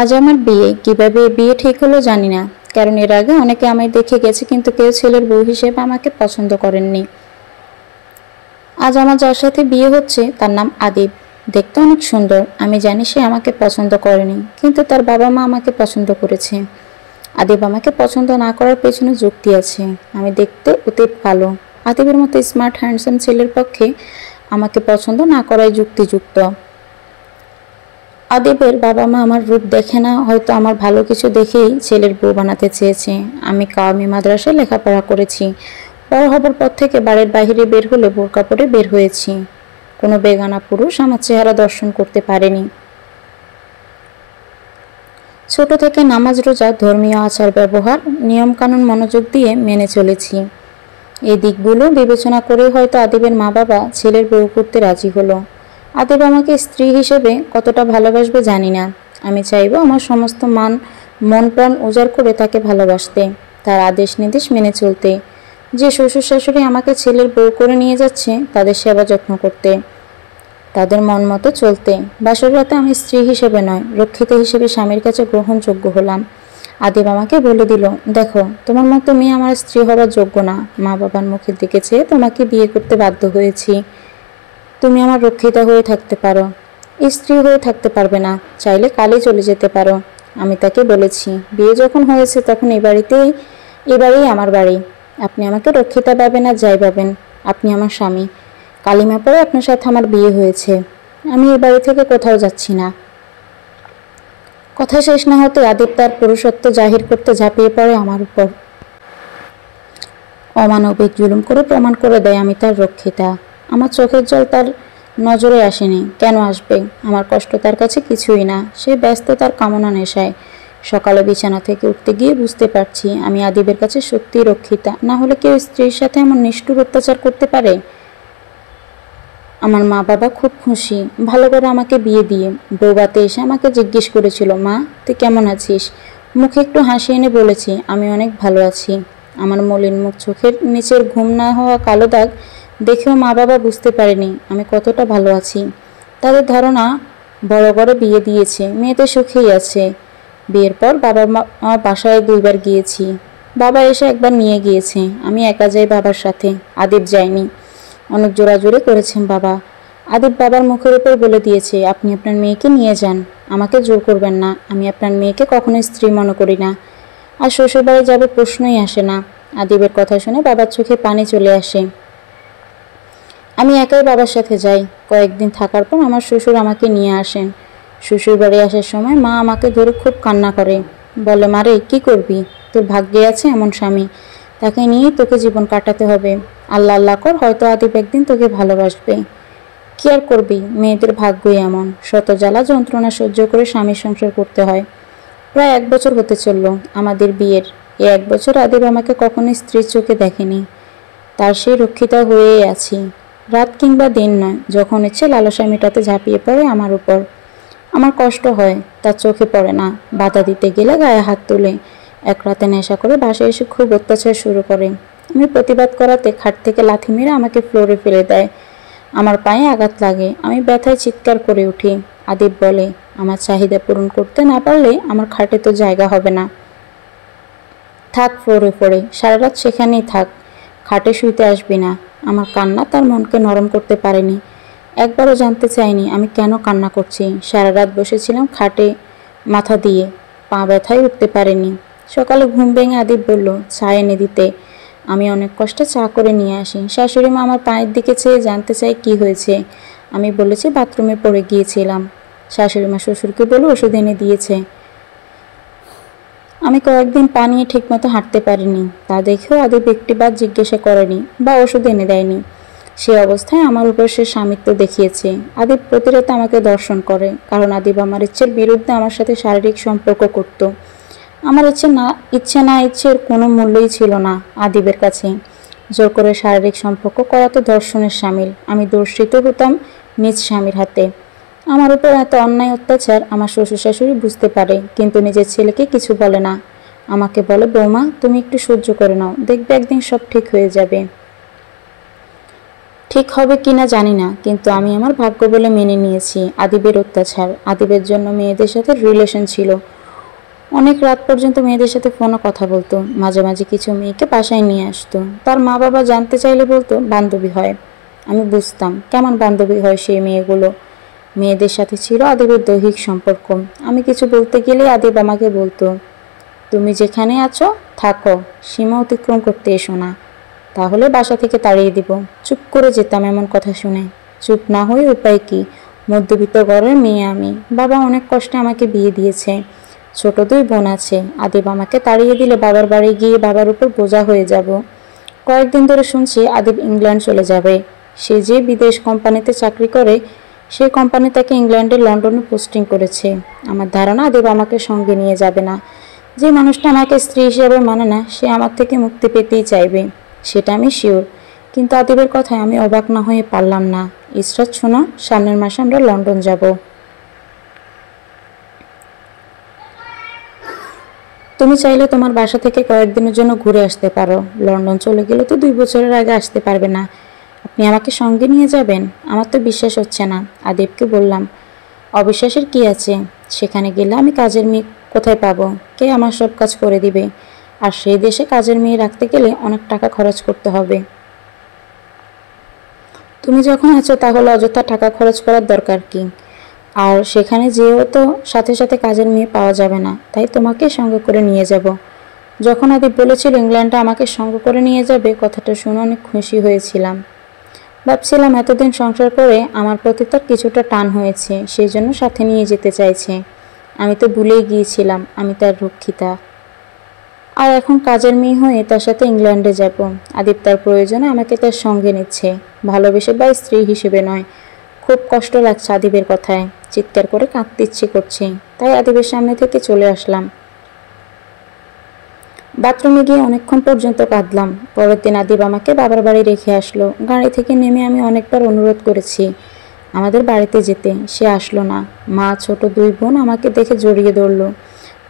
আজ আমার বিয়ে, কিভাবে বিয়ে ঠিক হলো জানি না। কারণ এর আগে অনেকে আমায় দেখে গেছে, কিন্তু কেউ ছেলের বউ হিসেবে আমাকে পছন্দ করেননি। আজ আমার যার সাথে বিয়ে হচ্ছে তার নাম আদিব। দেখতে অনেক সুন্দর। আমি জানি সে আমাকে পছন্দ করেনি, কিন্তু তার বাবা মা আমাকে পছন্দ করেছে। আদিব আমাকে পছন্দ না করার পেছনে যুক্তি আছে। আমি দেখতে অতীব কালো। আদিবের মতো স্মার্ট হ্যান্ডসাম ছেলের পক্ষে আমাকে পছন্দ না করাই যুক্তিযুক্ত। আদিবের বাবা মা আমার রূপ দেখে না, হয়তো আমার ভালো কিছু দেখেই ছেলের বউ বানাতে চেয়েছে। আমি কাওমি মাদ্রাসায় লেখাপড়া করেছি। বড় হবার পর থেকে বাড়ির বাইরে বের হলে বোরকা পরে বের হয়েছি। কোনো বেগানা পুরুষ আমার চেহারা দর্শন করতে পারেনি। ছোট থেকে নামাজ রোজা, ধর্মীয় আচার ব্যবহার, নিয়মকানুন মনোযোগ দিয়ে মেনে চলেছি। এই দিকগুলো বিবেচনা করে হয়তো আদিবের মা বাবা ছেলের বউ করতে রাজি হলো। আদিব আমাকে স্ত্রী হিসেবে কতটা ভালোবাসবে জানি না। আমি চাইব আমার সমস্ত মন প্রাণ উজাড় করে তাকে ভালোবাসতে, তার আদেশ নির্দেশ মেনে চলতে। যে শ্বশুর শাশুড়ি আমাকে ছেলের বউ করে নিয়ে যাচ্ছে তাদের সেবা যত্ন করতে, তাদের মন মতো চলতে। বাসর রাতে আমি স্ত্রী হিসেবে নয়, রক্ষিতা হিসেবে স্বামীর কাছে গ্রহণযোগ্য হলাম। আদিব আমাকে বলে দিল, দেখো, তোমার মতো মেয়ে আমার স্ত্রী হওয়ার যোগ্য না। মা বাবার মুখের দিকে চেয়ে তোমাকে বিয়ে করতে বাধ্য হয়েছি। তুমি আমার রক্ষিতা হয়ে থাকতে পারো, স্ত্রী হয়ে থাকতে পারবে না। চাইলে কালই চলে যেতে পারো। আমি তাকে বলেছি, বিয়ে যখন হয়েছে তখন এবারেই আমার বাড়ি। আপনি আমাকে রক্ষিতা পাবেন আর যাই পাবেন, আপনি আমার স্বামী। কালিমা পরে আপনার সাথে আমার বিয়ে হয়েছে। আমি এ বাড়ি থেকে কোথাও যাচ্ছি না। কথা শেষ না হতে আদিব তার পুরুষত্ব জাহির করতে ঝাঁপিয়ে পড়ে আমার উপর। অমানবিক জুলুম করে প্রমাণ করে দেয় আমি তার রক্ষিতা। আমার চোখের জল তার নজরে আসেনি। কেন আসবে? আমার কষ্ট তার কাছে কিছুই না। সে ব্যস্ত তার কামনা নেশায়। সকালে বিছানা থেকে উঠতে গিয়ে বুঝতে পারছি আমি আদিবের কাছে সত্যিই রক্ষিতা। না হলে কেউ স্ত্রীর সাথে এমন নিষ্ঠুর অত্যাচার করতে পারে? আমার মা বাবা খুব খুশি, ভালো করে আমাকে বিয়ে দিয়ে। বউভাতে এসে আমাকে জিজ্ঞেস করেছিল, মা তুই কেমন আছিস? মুখে একটু হাসি এনে বলেছি, আমি অনেক ভালো আছি। আমার মলিন মুখ, চোখের নিচের ঘুম না হওয়া কালো দাগ দেখেও মা বাবা বুঝতে পারেনি আমি কতটা ভালো আছি। তাদের ধারণা বড় করে বিয়ে দিয়েছে, মেয়েতে সুখেই আছে। বিয়ের পর বাবার বাসায় 2বার গিয়েছি। বাবা এসে একবার নিয়ে গিয়েছে। আমি একা যাই বাবার সাথে, আদিব যায়নি। অনেক জোরাজুরি করেছেন বাবা। আদিব বাবার মুখের উপর বলে দিয়েছে, আপনি আপনার মেয়েকে নিয়ে যান, আমাকে জোর করবেন না। আমি আপনার মেয়েকে কখনোই স্ত্রী মনে করি না। আর শ্বশুরবাড়ি যাবে প্রশ্নই আসে না। আদিবের কথা শুনে বাবার চোখে পানি চলে আসে। আমি একাই বাবার সাথে যাই। কয়েকদিন থাকার পর আমার শ্বশুর আমাকে নিয়ে আসেন। শ্বশুর বাড়ি আসার সময় মা আমাকে ধরে খুব কান্না করে, বলে, মারে কি করবি? তোর ভাগ্যে আছে এমন স্বামী, তাকে নিয়েই তোকে জীবন কাটাতে হবে। আল্লাহ আল্লাহ কর, হয়তো আদিব একদিন তোকে ভালোবাসবে। কি আর করবি, মেয়েদের ভাগ্যই এমন। শত জ্বালা যন্ত্রণা সহ্য করে স্বামীর সংসার করতে হয়। প্রায় 1 বছর হতে চলল আমাদের বিয়ের। এই 1 বছর আদিব আমাকে কখনো স্ত্রীর চোখে দেখেনি। তার সেই রক্ষিতা হয়েই আছি। রাত কিংবা দিন নয়, যখন ইচ্ছে লালসা মেটাতে ঝাঁপিয়ে পড়ে আমার উপর। আমার কষ্ট হয়, তার চোখে পড়ে না। বাধা দিতে গেলে গায়ে হাত তুলে। এক রাতে নেশা করে বাসায় এসে খুব অত্যাচার শুরু করে। আমি প্রতিবাদ করাতে খাট থেকে লাথি মেরে আমাকে ফ্লোরে ফেলে দেয়। আমার পায়ে আঘাত লাগে। আমি ব্যথায় চিৎকার করে উঠি। আদিব বলে, আমার চাহিদা পূরণ করতে না পারলে আমার খাটে তো জায়গা হবে না। থাক ফ্লোরে পড়ে, সারা রাত সেখানেই থাক, খাটে শুইতে আসবি না। আমার কান্না তার মনকে নরম করতে পারেনি। একবারও জানতে চাইনি আমি কেন কান্না করছি। সারা রাত বসেছিলাম খাটে মাথা দিয়ে, পা ব্যথায় উঠতে পারেনি। সকালে ঘুম ভেঙে আদিব বলল চা এনে দিতে। আমি অনেক কষ্টে চা করে নিয়ে আসি। শাশুড়ি মা আমার পায়ের দিকে চেয়ে জানতে চাই কি হয়েছে। আমি বলেছি বাথরুমে পড়ে গিয়েছিলাম। শাশুড়ি মা শ্বশুরকে বলে ওষুধ এনে দিয়েছে। আমি কয়েকদিন পা নিয়ে ঠিকমতো হাঁটতে পারিনি। তা দেখেও আদিব একটিবার জিজ্ঞাসা করেনি বা ওষুধ এনে দেয়নি। সে অবস্থায় আমার উপর সে স্বামিত্ব দেখিয়েছে। আদিব প্রতি রাতে আমাকে দর্শন করে, কারণ আদিব আমার ইচ্ছের বিরুদ্ধে আমার সাথে শারীরিক সম্পর্ক করত। আমার ইচ্ছে না ইচ্ছের কোনো মূল্যই ছিল না আদিবের কাছে। জোর করে শারীরিক সম্পর্ক করা তো ধর্ষণের শামিল। আমি দর্শিত হতাম নিজ স্বামীর হাতে। আমার উপর এত অন্যায় অত্যাচার আমার শ্বশুর শাশুড়ি বুঝতে পারে, কিন্তু নিজের ছেলেকে কিছু বলে না। আমাকে বলে, বৌমা তুমি একটু সহ্য করে নাও, দেখবে একদিন সব ঠিক হয়ে যাবে। ঠিক হবে কিনা জানি না, কিন্তু আমি আমার ভাগ্য বলে মেনে নিয়েছি। আদিবের অত্যাচার, আদিবের জন্য মেয়েদের সাথে রিলেশন ছিল। অনেক রাত পর্যন্ত মেয়েদের সাথে ফোনে কথা বলতো, মাঝে মাঝে কিছু মেয়েকে বাসায় নিয়ে আসতো। তার মা বাবা জানতে চাইলে বলতো বান্ধবী হয়। আমি বুঝতাম কেমন বান্ধবী হয় সেই মেয়েগুলো। মেয়েদের সাথে ছিল আদিবের দৈহিক সম্পর্ক। আমি কিছু বলতে গেলে আদিব আমাকে বলতো, তুমি যেখানে আছো থাকো, সীমা অতিক্রম করতে এসো না, তাহলে বাসা থেকে তাড়িয়ে দিব। চুপ করে যেতাম এমন কথা শুনে। চুপ না হয়ে উপায় কি? মধ্যবিত্ত ঘরের মেয়ে আমি, বাবা অনেক কষ্টে আমাকে বিয়ে দিয়েছে। ছোট দুই বোন আছে। আদিব আমাকে তাড়িয়ে দিলে বাবার বাড়ি গিয়ে বাবার উপর বোঝা হয়ে যাব। কয়েকদিন ধরে শুনছি আদিব ইংল্যান্ড চলে যাবে। সে যে বিদেশ কোম্পানিতে চাকরি করে, সেই কোম্পানি তাকে ইংল্যান্ডের লন্ডনে পোস্টিং করেছে। আমার ধারণা আদিব আমাকে সঙ্গে নিয়ে যাবে না। যে মানুষটা আমাকে স্ত্রী হিসেবে মানে না, সে আমার থেকে মুক্তি পেতেই চাইবে, সেটা আমি শিওর। কিন্তু আদিবের কথায় আমি অবাক না হয়ে পারলাম না। ইসরাত শোনো, সামনের মাসে আমরা লন্ডন যাব। তুমি চাইলে তোমার বাসা থেকে কয়েকদিনের জন্য ঘুরে আসতে পারো। লন্ডন চলে গেলে তো 2 বছরের আগে আসতে পারবে না। আপনি আমাকে সঙ্গে নিয়ে যাবেন? আমার তো বিশ্বাস হচ্ছে না। আদিবকে বললাম, অবিশ্বাসের কি আছে? সেখানে গেলে আমি কাজের মেয়ে কোথায় পাবো? কে আমার সব কাজ করে দিবে? আর সেই দেশে কাজের মেয়ে রাখতে গেলে অনেক টাকা খরচ করতে হবে। তুমি যখন আছো তাহলে অযথা টাকা খরচ করার দরকার কি? আর সেখানে যেও তো সাথে সাথে কাজের মেয়ে পাওয়া যাবে না, তাই তোমাকে সঙ্গে করে নিয়ে যাব। যখন আদিব বলেছিল ইংল্যান্ডে আমাকে সঙ্গে করে নিয়ে যাবে, কথাটা শুনে অনেক খুশি হয়েছিলাম। ভাবছিলাম এতদিন সংসার করে আমার প্রতি তার কিছুটা টান হয়েছে, সেই জন্য সাথে নিয়ে যেতে চাইছে। আমি তো ভুলেই গিয়েছিলাম আমি তার রক্ষিতা। আর এখন কাজের মেয়ে হয়ে তার সাথে ইংল্যান্ডে যাব। আদিব তার প্রয়োজনে আমাকে তার সঙ্গে নিচ্ছে, ভালোবেসে বা স্ত্রী হিসেবে নয়। খুব কষ্ট লাগছে আদিবের কথায়, চিৎকার করে কাঁদতে ইচ্ছে করছে। তাই আদিবের সামনে থেকে চলে আসলাম। বাথরুমে গিয়ে অনেকক্ষণ পর্যন্ত কাঁদলাম। পরের দিন আদিব আমাকে বাবার বাড়ি রেখে আসলো। গাড়ি থেকে নেমে আমি অনেকবার অনুরোধ করেছি আমাদের বাড়িতে যেতে, সে আসলো না। মা, ছোট দুই বোন আমাকে দেখে জড়িয়ে ধরলো।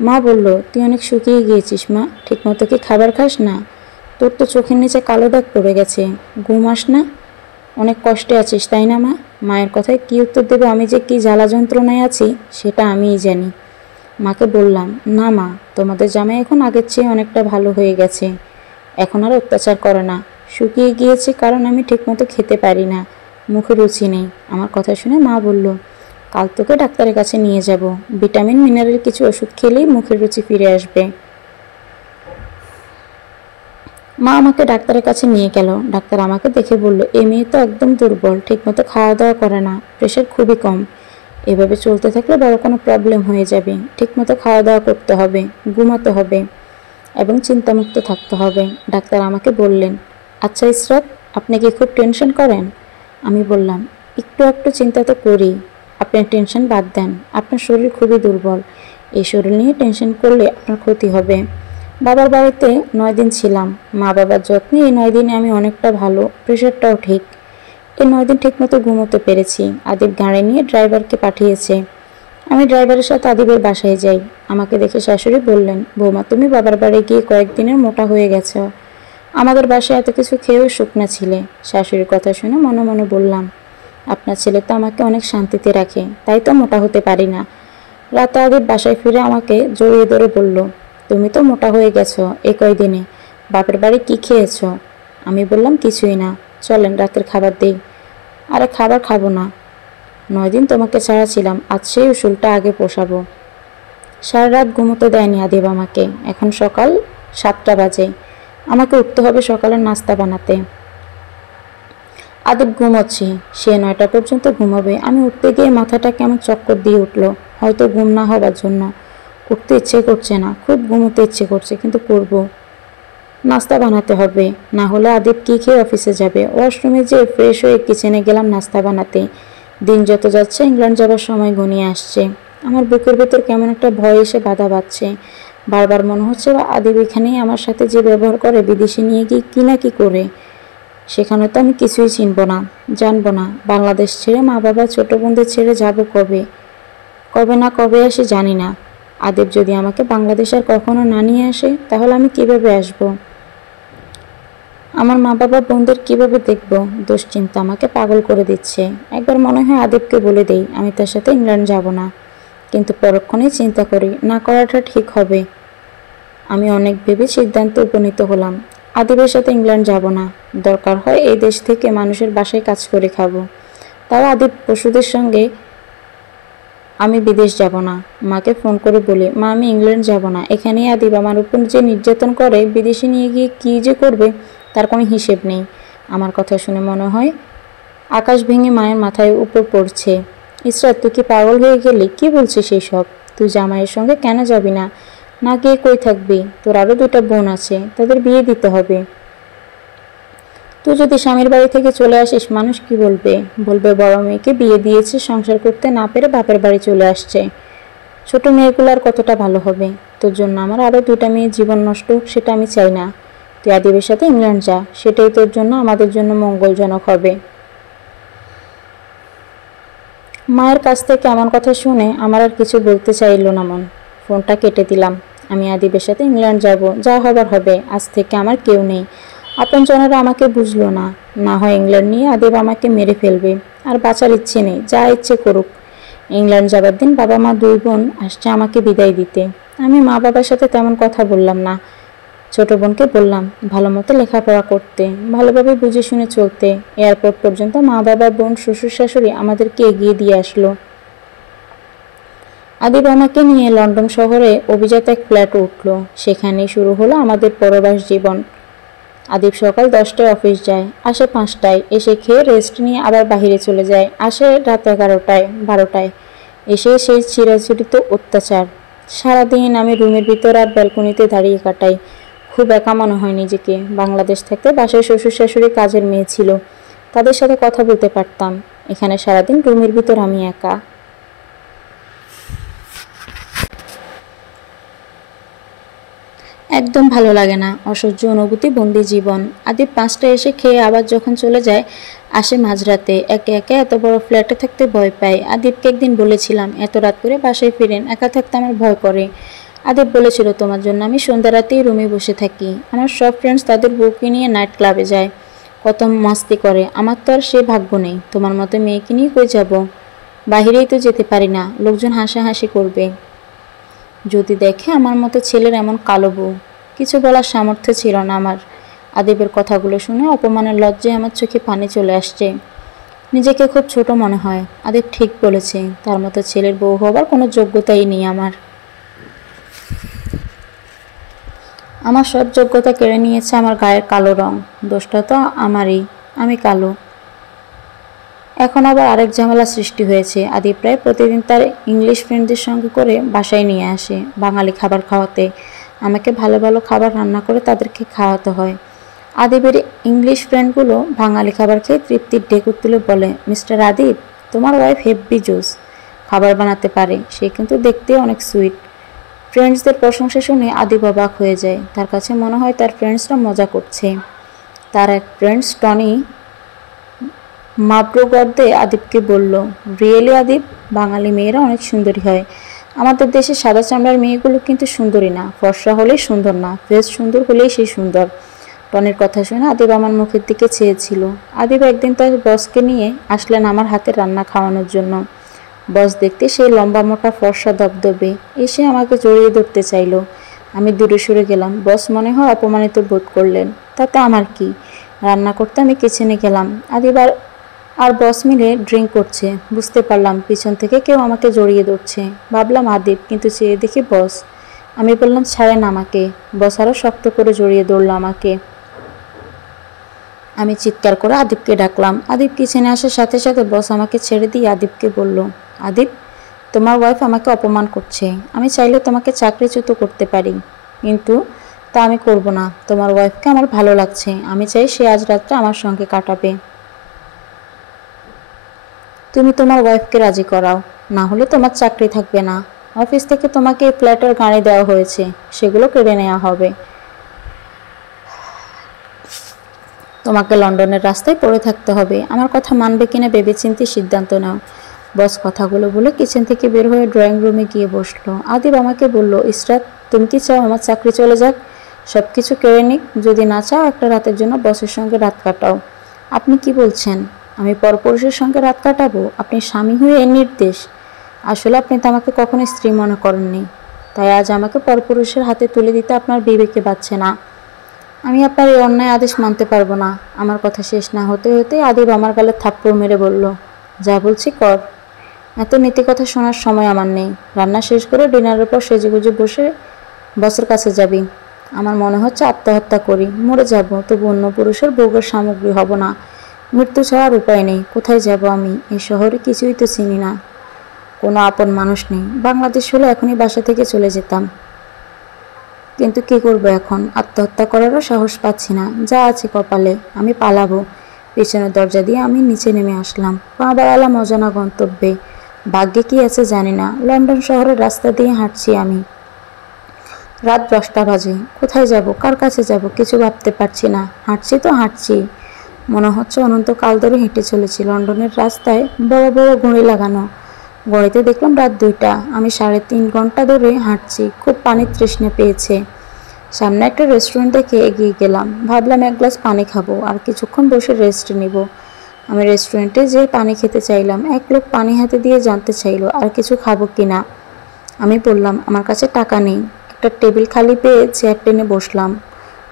মা বলল, তুই অনেক শুকিয়ে গিয়েছিস মা, ঠিকমতো কি খাবার খাস না? তোর তো চোখের নিচে কালো দাগ পড়ে গেছে, ঘুম আস না? অনেক কষ্টে আছিস তাই না মা? মায়ের কথায় কী উত্তর দেবো, আমি যে কী জ্বালা যন্ত্রণায় আছি সেটা আমিই জানি। মাকে বললাম, না মা, তোমাদের জামাই এখন আগের চেয়ে অনেকটা ভালো হয়ে গেছে, এখন আর অত্যাচার করে না। শুকিয়ে গিয়েছে কারণ আমি ঠিকমতো খেতে পারি না, মুখে রুচি নেই। আমার কথা শুনে মা বলল, কাল তোকে ডাক্তারের কাছে নিয়ে যাব, ভিটামিন মিনারেল কিছু ওষুধ খেলেই মুখের রুচি ফিরে আসবে। মা আমাকে ডাক্তারের কাছে নিয়ে গেল। ডাক্তার আমাকে দেখে বলল, এই মেয়ে তো একদম দুর্বল, ঠিকমতো খাওয়া দাওয়া করে না, প্রেশার খুবই কম। এভাবে চলতে থাকলে বড় কোনো প্রবলেম হয়ে যাবে। ঠিকমতো খাওয়া দাওয়া করতে হবে, ঘুমাতে হবে এবং চিন্তামুক্ত থাকতে হবে। ডাক্তার আমাকে বললেন, আচ্ছা ইসরাত, আপনি কি খুব টেনশন করেন? আমি বললাম, একটু একটু চিন্তা তো করি। আপনি টেনশন বাদ দেন, আপনার শরীর খুবই দুর্বল, এই শরীর নিয়ে টেনশন করলে আপনার ক্ষতি হবে। বাবার বাড়িতে 9 দিন ছিলাম। মা বাবার যত্নে এই 9 দিনে আমি অনেকটা ভালো, প্রেশারটাও ঠিক। এই 9 দিন ঠিকমতো ঘুমোতে পেরেছি। আদিব গাড়ি নিয়ে ড্রাইভারকে পাঠিয়েছে। আমি ড্রাইভারের সাথে আদিবের বাসায় যাই। আমাকে দেখে শাশুড়ি বললেন, বৌমা তুমি বাবার বাড়ি গিয়ে কয়েকদিনের মোটা হয়ে গেছো, আমাদের বাসায় এত কিছু খেয়েও শুকনা ছিলে। শাশুড়ির কথা শুনে মনে মনে বললাম, আপনার ছেলে তো আমাকে অনেক শান্তিতে রাখে, তাই তো মোটা হতে পারি না। রাতে আদিব বাসায় ফিরে আমাকে জড়িয়ে ধরে বলল, তুমি তো মোটা হয়ে গেছো এই কয়দিনে, বাপের বাড়ি কি খেয়েছো? আমি বললাম, কিছুই না, চলেন রাতের খাবার দিই। আরে খাবার খাবো না, 9 দিন তোমাকে ছাড়া ছিলাম, আজ সেই উসুলটা আগে পোষাবো। সারা রাত ঘুমোতে দেয়নি আদিব আমাকে। এখন সকাল 7টা বাজে, আমাকে উঠতে হবে সকালের নাস্তা বানাতে। আদিব ঘুমোচ্ছে, সে 9টা পর্যন্ত ঘুমাবে। আমি উঠতে গিয়ে মাথাটা কেমন চক্কর দিয়ে উঠলো, হয়তো ঘুম না হবার জন্য। উঠতে ইচ্ছে করছে না, খুব ঘুমোতে ইচ্ছে করছে, কিন্তু করব। নাস্তা বানাতে হবে, না হলে আদিব কী খেয়ে অফিসে যাবে। ওয়াশরুমে যেয়ে ফ্রেশ হয়ে কিচেনে গেলাম নাস্তা বানাতে। দিন যত যাচ্ছে ইংল্যান্ড যাবার সময় ঘনিয়ে আসছে। আমার বুকের ভেতর কেমন একটা ভয় এসে বাধা বাঁধছে। বারবার মনে হচ্ছে আদিব এখানেই আমার সাথে যে ব্যবহার করে, বিদেশে নিয়ে গিয়ে কী না কী করে। সেখানে তো আমি কিছুই চিনব না, জানবো না। বাংলাদেশ ছেড়ে, মা বাবা ছোট বোনদের ছেড়ে যাব কবে, কবে না কবে আসি জানি না। আদিব যদি আমাকে বাংলাদেশ আর কখনো না নিয়ে আসে, তাহলে আমি কিভাবে আসব? আমার মা বাবা বোনদের কিভাবে দেখব? দুশ্চিন্তা আমাকে পাগল করে দিচ্ছে। একবার মনে হয় আদিবকে বলে দেই আমি তার সাথে ইংল্যান্ড যাব না, কিন্তু পরক্ষণেই চিন্তা করি না করাটা ঠিক হবে। আমি অনেক ভেবে সিদ্ধান্তে উপনীত হলাম, আদিবের সাথে ইংল্যান্ড যাব না। দরকার হয় এই দেশ থেকে মানুষের বাসায় কাজ করে খাবো, তাও আদিব পশুদের সঙ্গে। আমি বিদেশ যাব না। মাকে ফোন করে বলি, মা আমি ইংল্যান্ড যাব না, এখানেই আদিব আমার উপর যে নির্যাতন করে, বিদেশে নিয়ে গিয়ে কী যে করবে তার কোনো হিসেব নেই। আমার কথা শুনে মনে হয় আকাশ ভেঙে মায়ের মাথায় উপর পড়ছে। ইসরাত, তুই কি পাগল হয়ে গেলি? কি বলছিস এইসব? তুই জামাইয়ের সঙ্গে কেন যাবি না? না গিয়ে কই থাকবি? তোর আরও দুটা বোন আছে, তাদের বিয়ে দিতে হবে। তুই যদি স্বামীর বাড়ি থেকে চলে আসিস মানুষ কি বলবে? বলবে বড় মেয়েকে বিয়ে দিয়েছে, সংসার করতে না পেরে বাপের বাড়ি চলে আসছে। ছোট মেয়েগুলো আর কতটা ভালো হবে? তোর জন্য আমার আরও দুটা মেয়ের জীবন নষ্ট হোক সেটা আমি চাই না। তুই আদিবের সাথে ইংল্যান্ড যা, সেটাই তোর জন্য আমাদের জন্য মঙ্গলজনক হবে। মায়ের কাছ থেকে এমন কথা শুনে আমার আর কিছু বলতে চাইল না মন। ফোনটা কেটে দিলাম। আমি আদিবের সাথে ইংল্যান্ড যাব, যা হবার হবে। আজ থেকে আমার কেউ নেই। আপনজনেরা আমাকে বুঝলো না। না হয় ইংল্যান্ড নিয়ে আদিব আমাকে মেরে ফেলবে। আর বাঁচার ইচ্ছে নেই, যা ইচ্ছে করুক। ইংল্যান্ড যাবার দিন বাবা মা দুই বোন আসছে আমাকে বিদায় দিতে। আমি মা বাবার সাথে তেমন কথা বললাম না। ছোট বোনকে বললাম ভালো মতো লেখাপড়া করতে, ভালোভাবে বুঝে শুনে চলতে। এয়ারপোর্ট পর্যন্ত মা বাবা বোন শ্বশুর শাশুড়ি আমাদেরকে এগিয়ে দিয়ে আসলো। আদিব আমাকে নিয়ে লন্ডন শহরে অভিজাত এক ফ্ল্যাটে উঠল। সেখানেই শুরু হলো আমাদের পরবাস জীবন। আদিব সকাল 10টায় অফিস যায়, আসে 5টায়, এসে খেয়ে রেস্ট নিয়ে আবার বাহিরে চলে যায়, আসে রাত 11টায় 12টায়। এসে সেই চিরাচরিত অত্যাচার। সারাদিন আমি রুমের ভিতর আর ব্যালকনিতে দাঁড়িয়ে কাটাই। খুব একা মনে হয় নিজেকে। বাংলাদেশ থাকতে বাসায় শ্বশুর শাশুড়ি কাজের মেয়ে ছিল, তাদের সাথে কথা বলতে পারতাম। এখানে সারাদিন রুমের ভিতর আমি একা। একদম ভালো লাগে না, অসহ্য অনুভূতি বন্দি জীবন। আদিব 5টায় এসে খেয়ে আবার যখন চলে যায় আসে মাঝরাতে। একে একে এত বড় ফ্ল্যাটে থাকতে ভয় পাই। আদিবকে একদিন বলেছিলাম এত রাত করে বাসায় ফিরেন, একা থাকতে আমার ভয় করে। আদিব বলেছিল তোমার জন্য আমি সন্ধ্যা রাতেই রুমে বসে থাকি। আমার সব ফ্রেন্ডস তাদের বউকে নিয়ে নাইট ক্লাবে যায়, কত মাস্তি করে। আমার তো আর সে ভাগ্য নেই। তোমার মতো মেয়েকে নিয়ে কই যাব? বাহিরেই তো যেতে পারি না, লোকজন হাসাহাসি করবে যদি দেখে আমার মতো ছেলের এমন কালো বউ। কিছু বলার সামর্থ্য ছিল না আমার। আদিবের কথাগুলো শুনে অপমানের লজ্জায় আমার চোখে পানি চলে আসছে। নিজেকে খুব ছোট মনে হয়। আদিব ঠিক বলেছে, তার মতো ছেলের বউ হবার কোনো যোগ্যতাই নেই আমার। আমার সব যোগ্যতা কেড়ে নিয়েছে আমার গায়ের কালো রং। দোষটা তো আমারই, আমি কালো। এখন আবার আরেক ঝামেলা সৃষ্টি হয়েছে। আদিব প্রায় প্রতিদিন তার ইংলিশ ফ্রেন্ডদের সঙ্গে করে বাসায় নিয়ে আসে বাঙালি খাবার খাওয়াতে। আমাকে ভালো ভালো খাবার রান্না করে তাদেরকে খাওয়াতে হয়। আদিবের ইংলিশ ফ্রেন্ডগুলো বাঙালি খাবার খেয়ে তৃপ্তির ঢেকুর তুলে বলে, মিস্টার আদিব, তোমার ওয়াইফ হেব্বি জোস, খাবার বানাতে পারে, সে কিন্তু দেখতে অনেক সুইট। ফ্রেন্ডসদের প্রশংসা শুনে আদিব অবাক হয়ে যায়। তার কাছে মনে হয় তার ফ্রেন্ডসরা মজা করছে। তার এক ফ্রেন্ডস টনি মাব্রু গর্দে আদিবকে বলল, রিয়েলি আদিব, বাঙালি মেয়েরা অনেক সুন্দরী হয়। আমাদের দেশে সাদা চামড়ার মেয়েগুলো কিন্তু সুন্দরী না, ফর্সা হলেই সুন্দর না, ফেস সুন্দর হলেই সে সুন্দর। টনির কথা শুনে আদিব আমার মুখের দিকে চেয়েছিল। আদিব একদিন তার বসকে নিয়ে আসলেন আমার হাতে রান্না খাওয়ানোর জন্য। বস দেখতে সেই লম্বা মোটা ফর্সা দবদবে, এসে আমাকে জড়িয়ে ধরতে চাইল। আমি দূরে সরে গেলাম। বস মনে হয় অপমানিত বোধ করলেন। তাতে আমার কি? রান্না করতে আমি কিচেনে গেলাম। আদিব আর বস মিলে ড্রিঙ্ক করছে। বুঝতে পারলাম পিছন থেকে কেউ আমাকে জড়িয়ে ধরছে। ভাবলাম আদিব, কিন্তু চেয়ে দেখি বস। আমি বললাম ছাড়েন আমাকে। বস আরও শক্ত করে জড়িয়ে ধরল আমাকে। আমি চিৎকার করে আদিবকে ডাকলাম। আদিব কিচেনে আসার সাথে সাথে বস আমাকে ছেড়ে দিয়ে আদিবকে বলল, আদিব, তোমার ওয়াইফ আমাকে অপমান করছে। আমি চাইলে তোমাকে চাকরিচ্যুত করতে পারি, কিন্তু তা আমি করব না। তোমার ওয়াইফকে আমার ভালো লাগছে। আমি চাই সে আজ রাতটা আমার সঙ্গে কাটাবে। তুমি তোমার ওয়াইফকে রাজি করাও, না হলে তোমার চাকরি থাকবে না। অফিস থেকে তোমাকে ফ্ল্যাটের গাড়ি দেওয়া হয়েছে, সেগুলো কেড়ে নেওয়া হবে। তোমাকে লন্ডনের রাস্তায় পড়ে থাকতে হবে। আমার কথা মানবে কিনা ভেবেচিন্তে সিদ্ধান্ত নাও। বস কথাগুলো বলে কিচেন থেকে বের হয়ে ড্রয়িং রুমে গিয়ে বসলো। আদিব আমাকে বলল, ইসরাত, তুমি কি চাও আমার চাকরি চলে যাক? সব কিছু কেড়ে নিক, যদি না চাও একটা রাতের জন্য বসের সঙ্গে রাত কাটাও। আপনি কি বলছেন? আমি পরপুরুষের সঙ্গে রাত কাটাবো? আপনি স্বামী হয়ে এর নির্দেশ? আসলে আপনি তো আমাকে কখনো স্ত্রী মনে করেননি, তাই আজ আমাকে পরপুরুষের হাতে তুলে দিতে আপনার বিবেকে বাচ্ছে না। আমি আপনার এই অন্যায় আদেশ মানতে পারবো না। আমার কথা শেষ না হতে হতে আদিব আমার গালে থাপ্পড় মেরে বলল, যা বলছি কর। এত নীতি কথা শোনার সময় আমার নেই। রান্না শেষ করে ডিনারের পর সেজেগুজে বসে বসের কাছে যাবি। আমার মনে হচ্ছে আত্মহত্যা করি, মরে যাব, তবু অন্য পুরুষের ভোগের সামগ্রী হব না। মৃত্যু ছাড়ার উপায় নেই। কোথায় যাব আমি? এই শহরে কিছুই তো চিনি না, কোনো আপন মানুষ নেই। বাংলাদেশ হলে এখনই বাসা থেকে চলে যেতাম, কিন্তু কি করবো এখন? আত্মহত্যা করারও সাহস পাচ্ছি না। যা আছে কপালে, আমি পালাবো। পেছনের দরজা দিয়ে আমি নিচে নেমে আসলাম, পা বাড়ালাম অজানা গন্তব্যে। ভাগ্যে কি আছে জানি না, লন্ডন শহরের রাস্তা দিয়ে হাঁটছি আমি। রাত 10টা বাজে। কোথায় যাব, কার কাছে যাব, কিছু ভাবতে পারছি না। হাঁটছি তো হাঁটছি, মনে হচ্ছে অনন্তকাল ধরে হেঁটে চলেছি। লন্ডনের রাস্তায় বড় বড় ঘড়ি লাগানো। ঘড়িতে দেখলাম রাত 2টা। আমি 3.5 ঘন্টা ধরে হাঁটছি, খুব পানির তৃষ্ণা পেয়েছে। সামনে একটা রেস্টুরেন্ট দেখে এগিয়ে গেলাম। ভাবলাম এক গ্লাস পানি খাবো আর কিছুক্ষণ বসে রেস্ট নিব। আমি রেস্টুরেন্টে যেয়ে পানি খেতে চাইলাম। এক লোক পানি হাতে দিয়ে জানতে চাইলো আর কিছু খাবো কিনা। আমি বললাম আমার কাছে টাকা নেই। একটা টেবিল খালি পেয়ে চেয়ার টেনে বসলাম।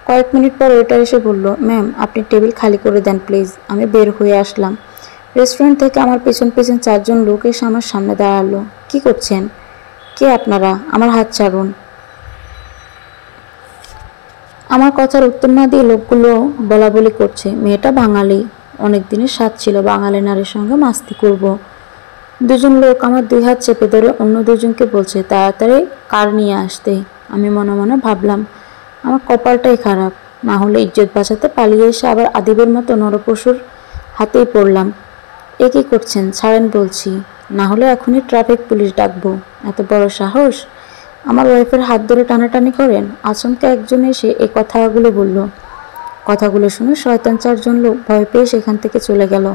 কয়েক মিনিট পর ওয়েটার এসে বলল, ম্যাম আপনি টেবিল খালি করে দেন প্লিজ। আমি বের হয়ে আসলাম। রেস্টুরেন্ট থেকে আমার পেছন পেছন 4জন লোক এসে আমার সামনে দাঁড়ালো। কি করছেন? কে আপনারা? আমার হাত ছাড়ুন। আমার কথার উত্তর না দিয়ে লোকগুলো বলাবলি করছে, মেয়েটা বাঙালি, অনেক দিনের স্বাদ ছিল বাঙালি নারীর সঙ্গে মাস্তি করব। 2জন লোক আমার 2 হাত চেপে ধরে অন্য 2জনকে বলছে তাড়াতাড়ি কার নিয়ে আসতে। আমি মনে মনে ভাবলাম, আমার কপালটাই খারাপ, না হলে ইজ্জত বাঁচাতে পালিয়ে এসে আবার আদিবের মতো নরপশুর হাতেই পড়লাম। এ কি করছেন? ছাড়েন বলছি, না হলে এখনই ট্রাফিক পুলিশ ডাকবো। এত বড় সাহস! আমার ওয়াইফের হাত ধরে টানাটানি করেন। আচমকা একজন এসে এই কথাগুলো বলল। কথাগুলো শুনে শয়তান 4জন লোক ভয় পেয়ে সেখান থেকে চলে গেল।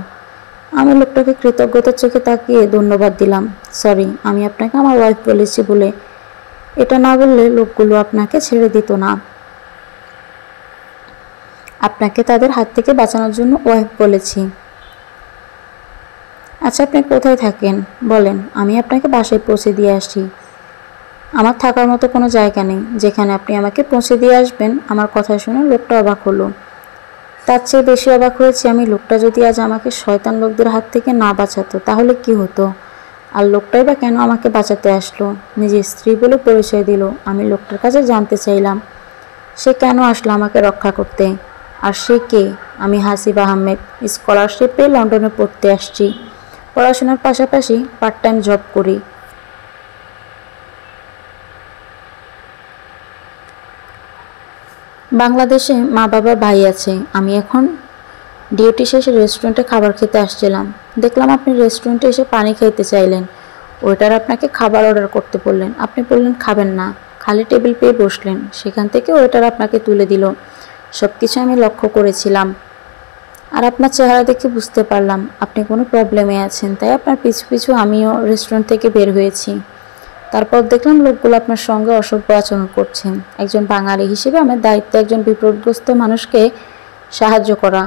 আমি লোকটাকে কৃতজ্ঞতার চোখে তাকিয়ে ধন্যবাদ দিলাম। সরি, আমি আপনাকে আমার ওয়াইফ বলেছি বলে। এটা না বললে লোকগুলো আপনাকে ছেড়ে দিত না। আপনাকে তাদের হাত থেকে বাঁচানোর জন্য ওয়াইফ বলেছি। আচ্ছা আপনি কোথায় থাকেন বলেন, আমি আপনাকে বাসায় পৌঁছে দিয়ে আসি। আমার থাকার মতো কোনো জায়গা নেই যেখানে আপনি আমাকে পৌঁছে দিয়ে আসবেন। আমার কথা শুনে লোকটা অবাক হলো। তার চেয়ে বেশি অবাক হয়েছি আমি, লোকটা যদি আজ আমাকে শয়তান লোকদের হাত থেকে না বাঁচাতো তাহলে কি হতো? আর লোকটাই বা কেন আমাকে বাঁচাতে আসলো? নিজের স্ত্রী বলে পরিচয় দিল। আমি লোকটার কাছে জানতে চাইলাম সে কেন আসলো আমাকে রক্ষা করতে। আর সে কে? আমি হাসিব আহমেদ, স্কলারশিপ পেয়ে লন্ডনে পড়তে আসছি। পড়াশোনার পাশাপাশি পার্ট টাইম জব করি। বাংলাদেশে মা বাবা ভাই আছে। আমি এখন ডিউটি শেষে রেস্টুরেন্টে খাবার খেতে আসছিলাম। দেখলাম আপনি রেস্টুরেন্টে এসে পানি খেতে চাইলেন। ওয়েটার আপনাকে খাবার অর্ডার করতে বললেন, আপনি বললেন খাবেন না, খালি টেবিল পেয়ে বসলেন। সেখান থেকে ওয়েটার আপনাকে তুলে দিল। সব কিছু আমি লক্ষ্য করেছিলাম। আর আপনার চেহারা দেখে বুঝতে পারলাম আপনি কোনো প্রবলেমে আছেন, তাই আপনার পিছু পিছু আমিও রেস্টুরেন্ট থেকে বের হয়েছি। তারপর দেখলাম লোকগুলো আপনার সঙ্গে অসভ্য আচরণ করছেন। একজন বাঙালি হিসেবে আমার দায়িত্ব একজন বিপদগ্রস্ত মানুষকে সাহায্য করা।